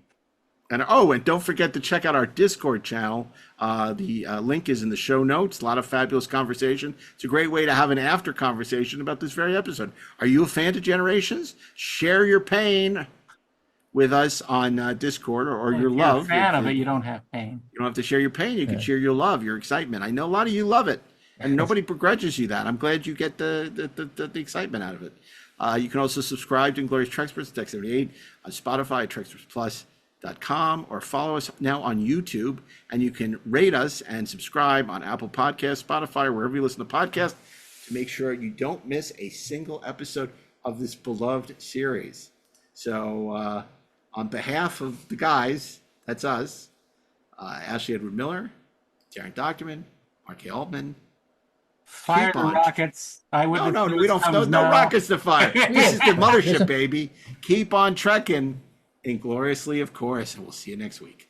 And don't forget to check out our Discord channel. The link is in the show notes. A lot of fabulous conversation. It's a great way to have an after conversation about this very episode. Are you a fan of Generations? Share your pain with us on Discord, or your love. If you're a fan of it, you don't have pain. You don't have to share your pain. You can share your love, your excitement. I know a lot of you love it, and nobody begrudges you that. I'm glad you get the excitement out of it. You can also subscribe to Inglorious Treksperts, Tech 78, on Spotify, Trekspert Plus. com, or follow us now on YouTube, and you can rate us and subscribe on Apple Podcasts, Spotify, or wherever you listen to podcasts to make sure you don't miss a single episode of this beloved series. So on behalf of the guys, that's us, Ashley Edward Miller, Darren Docterman, Mark Altman. Fire the rockets. I would. No, we don't. No rockets to fire. This is the mothership, baby. Keep on trekking, ingloriously, of course, and we'll see you next week.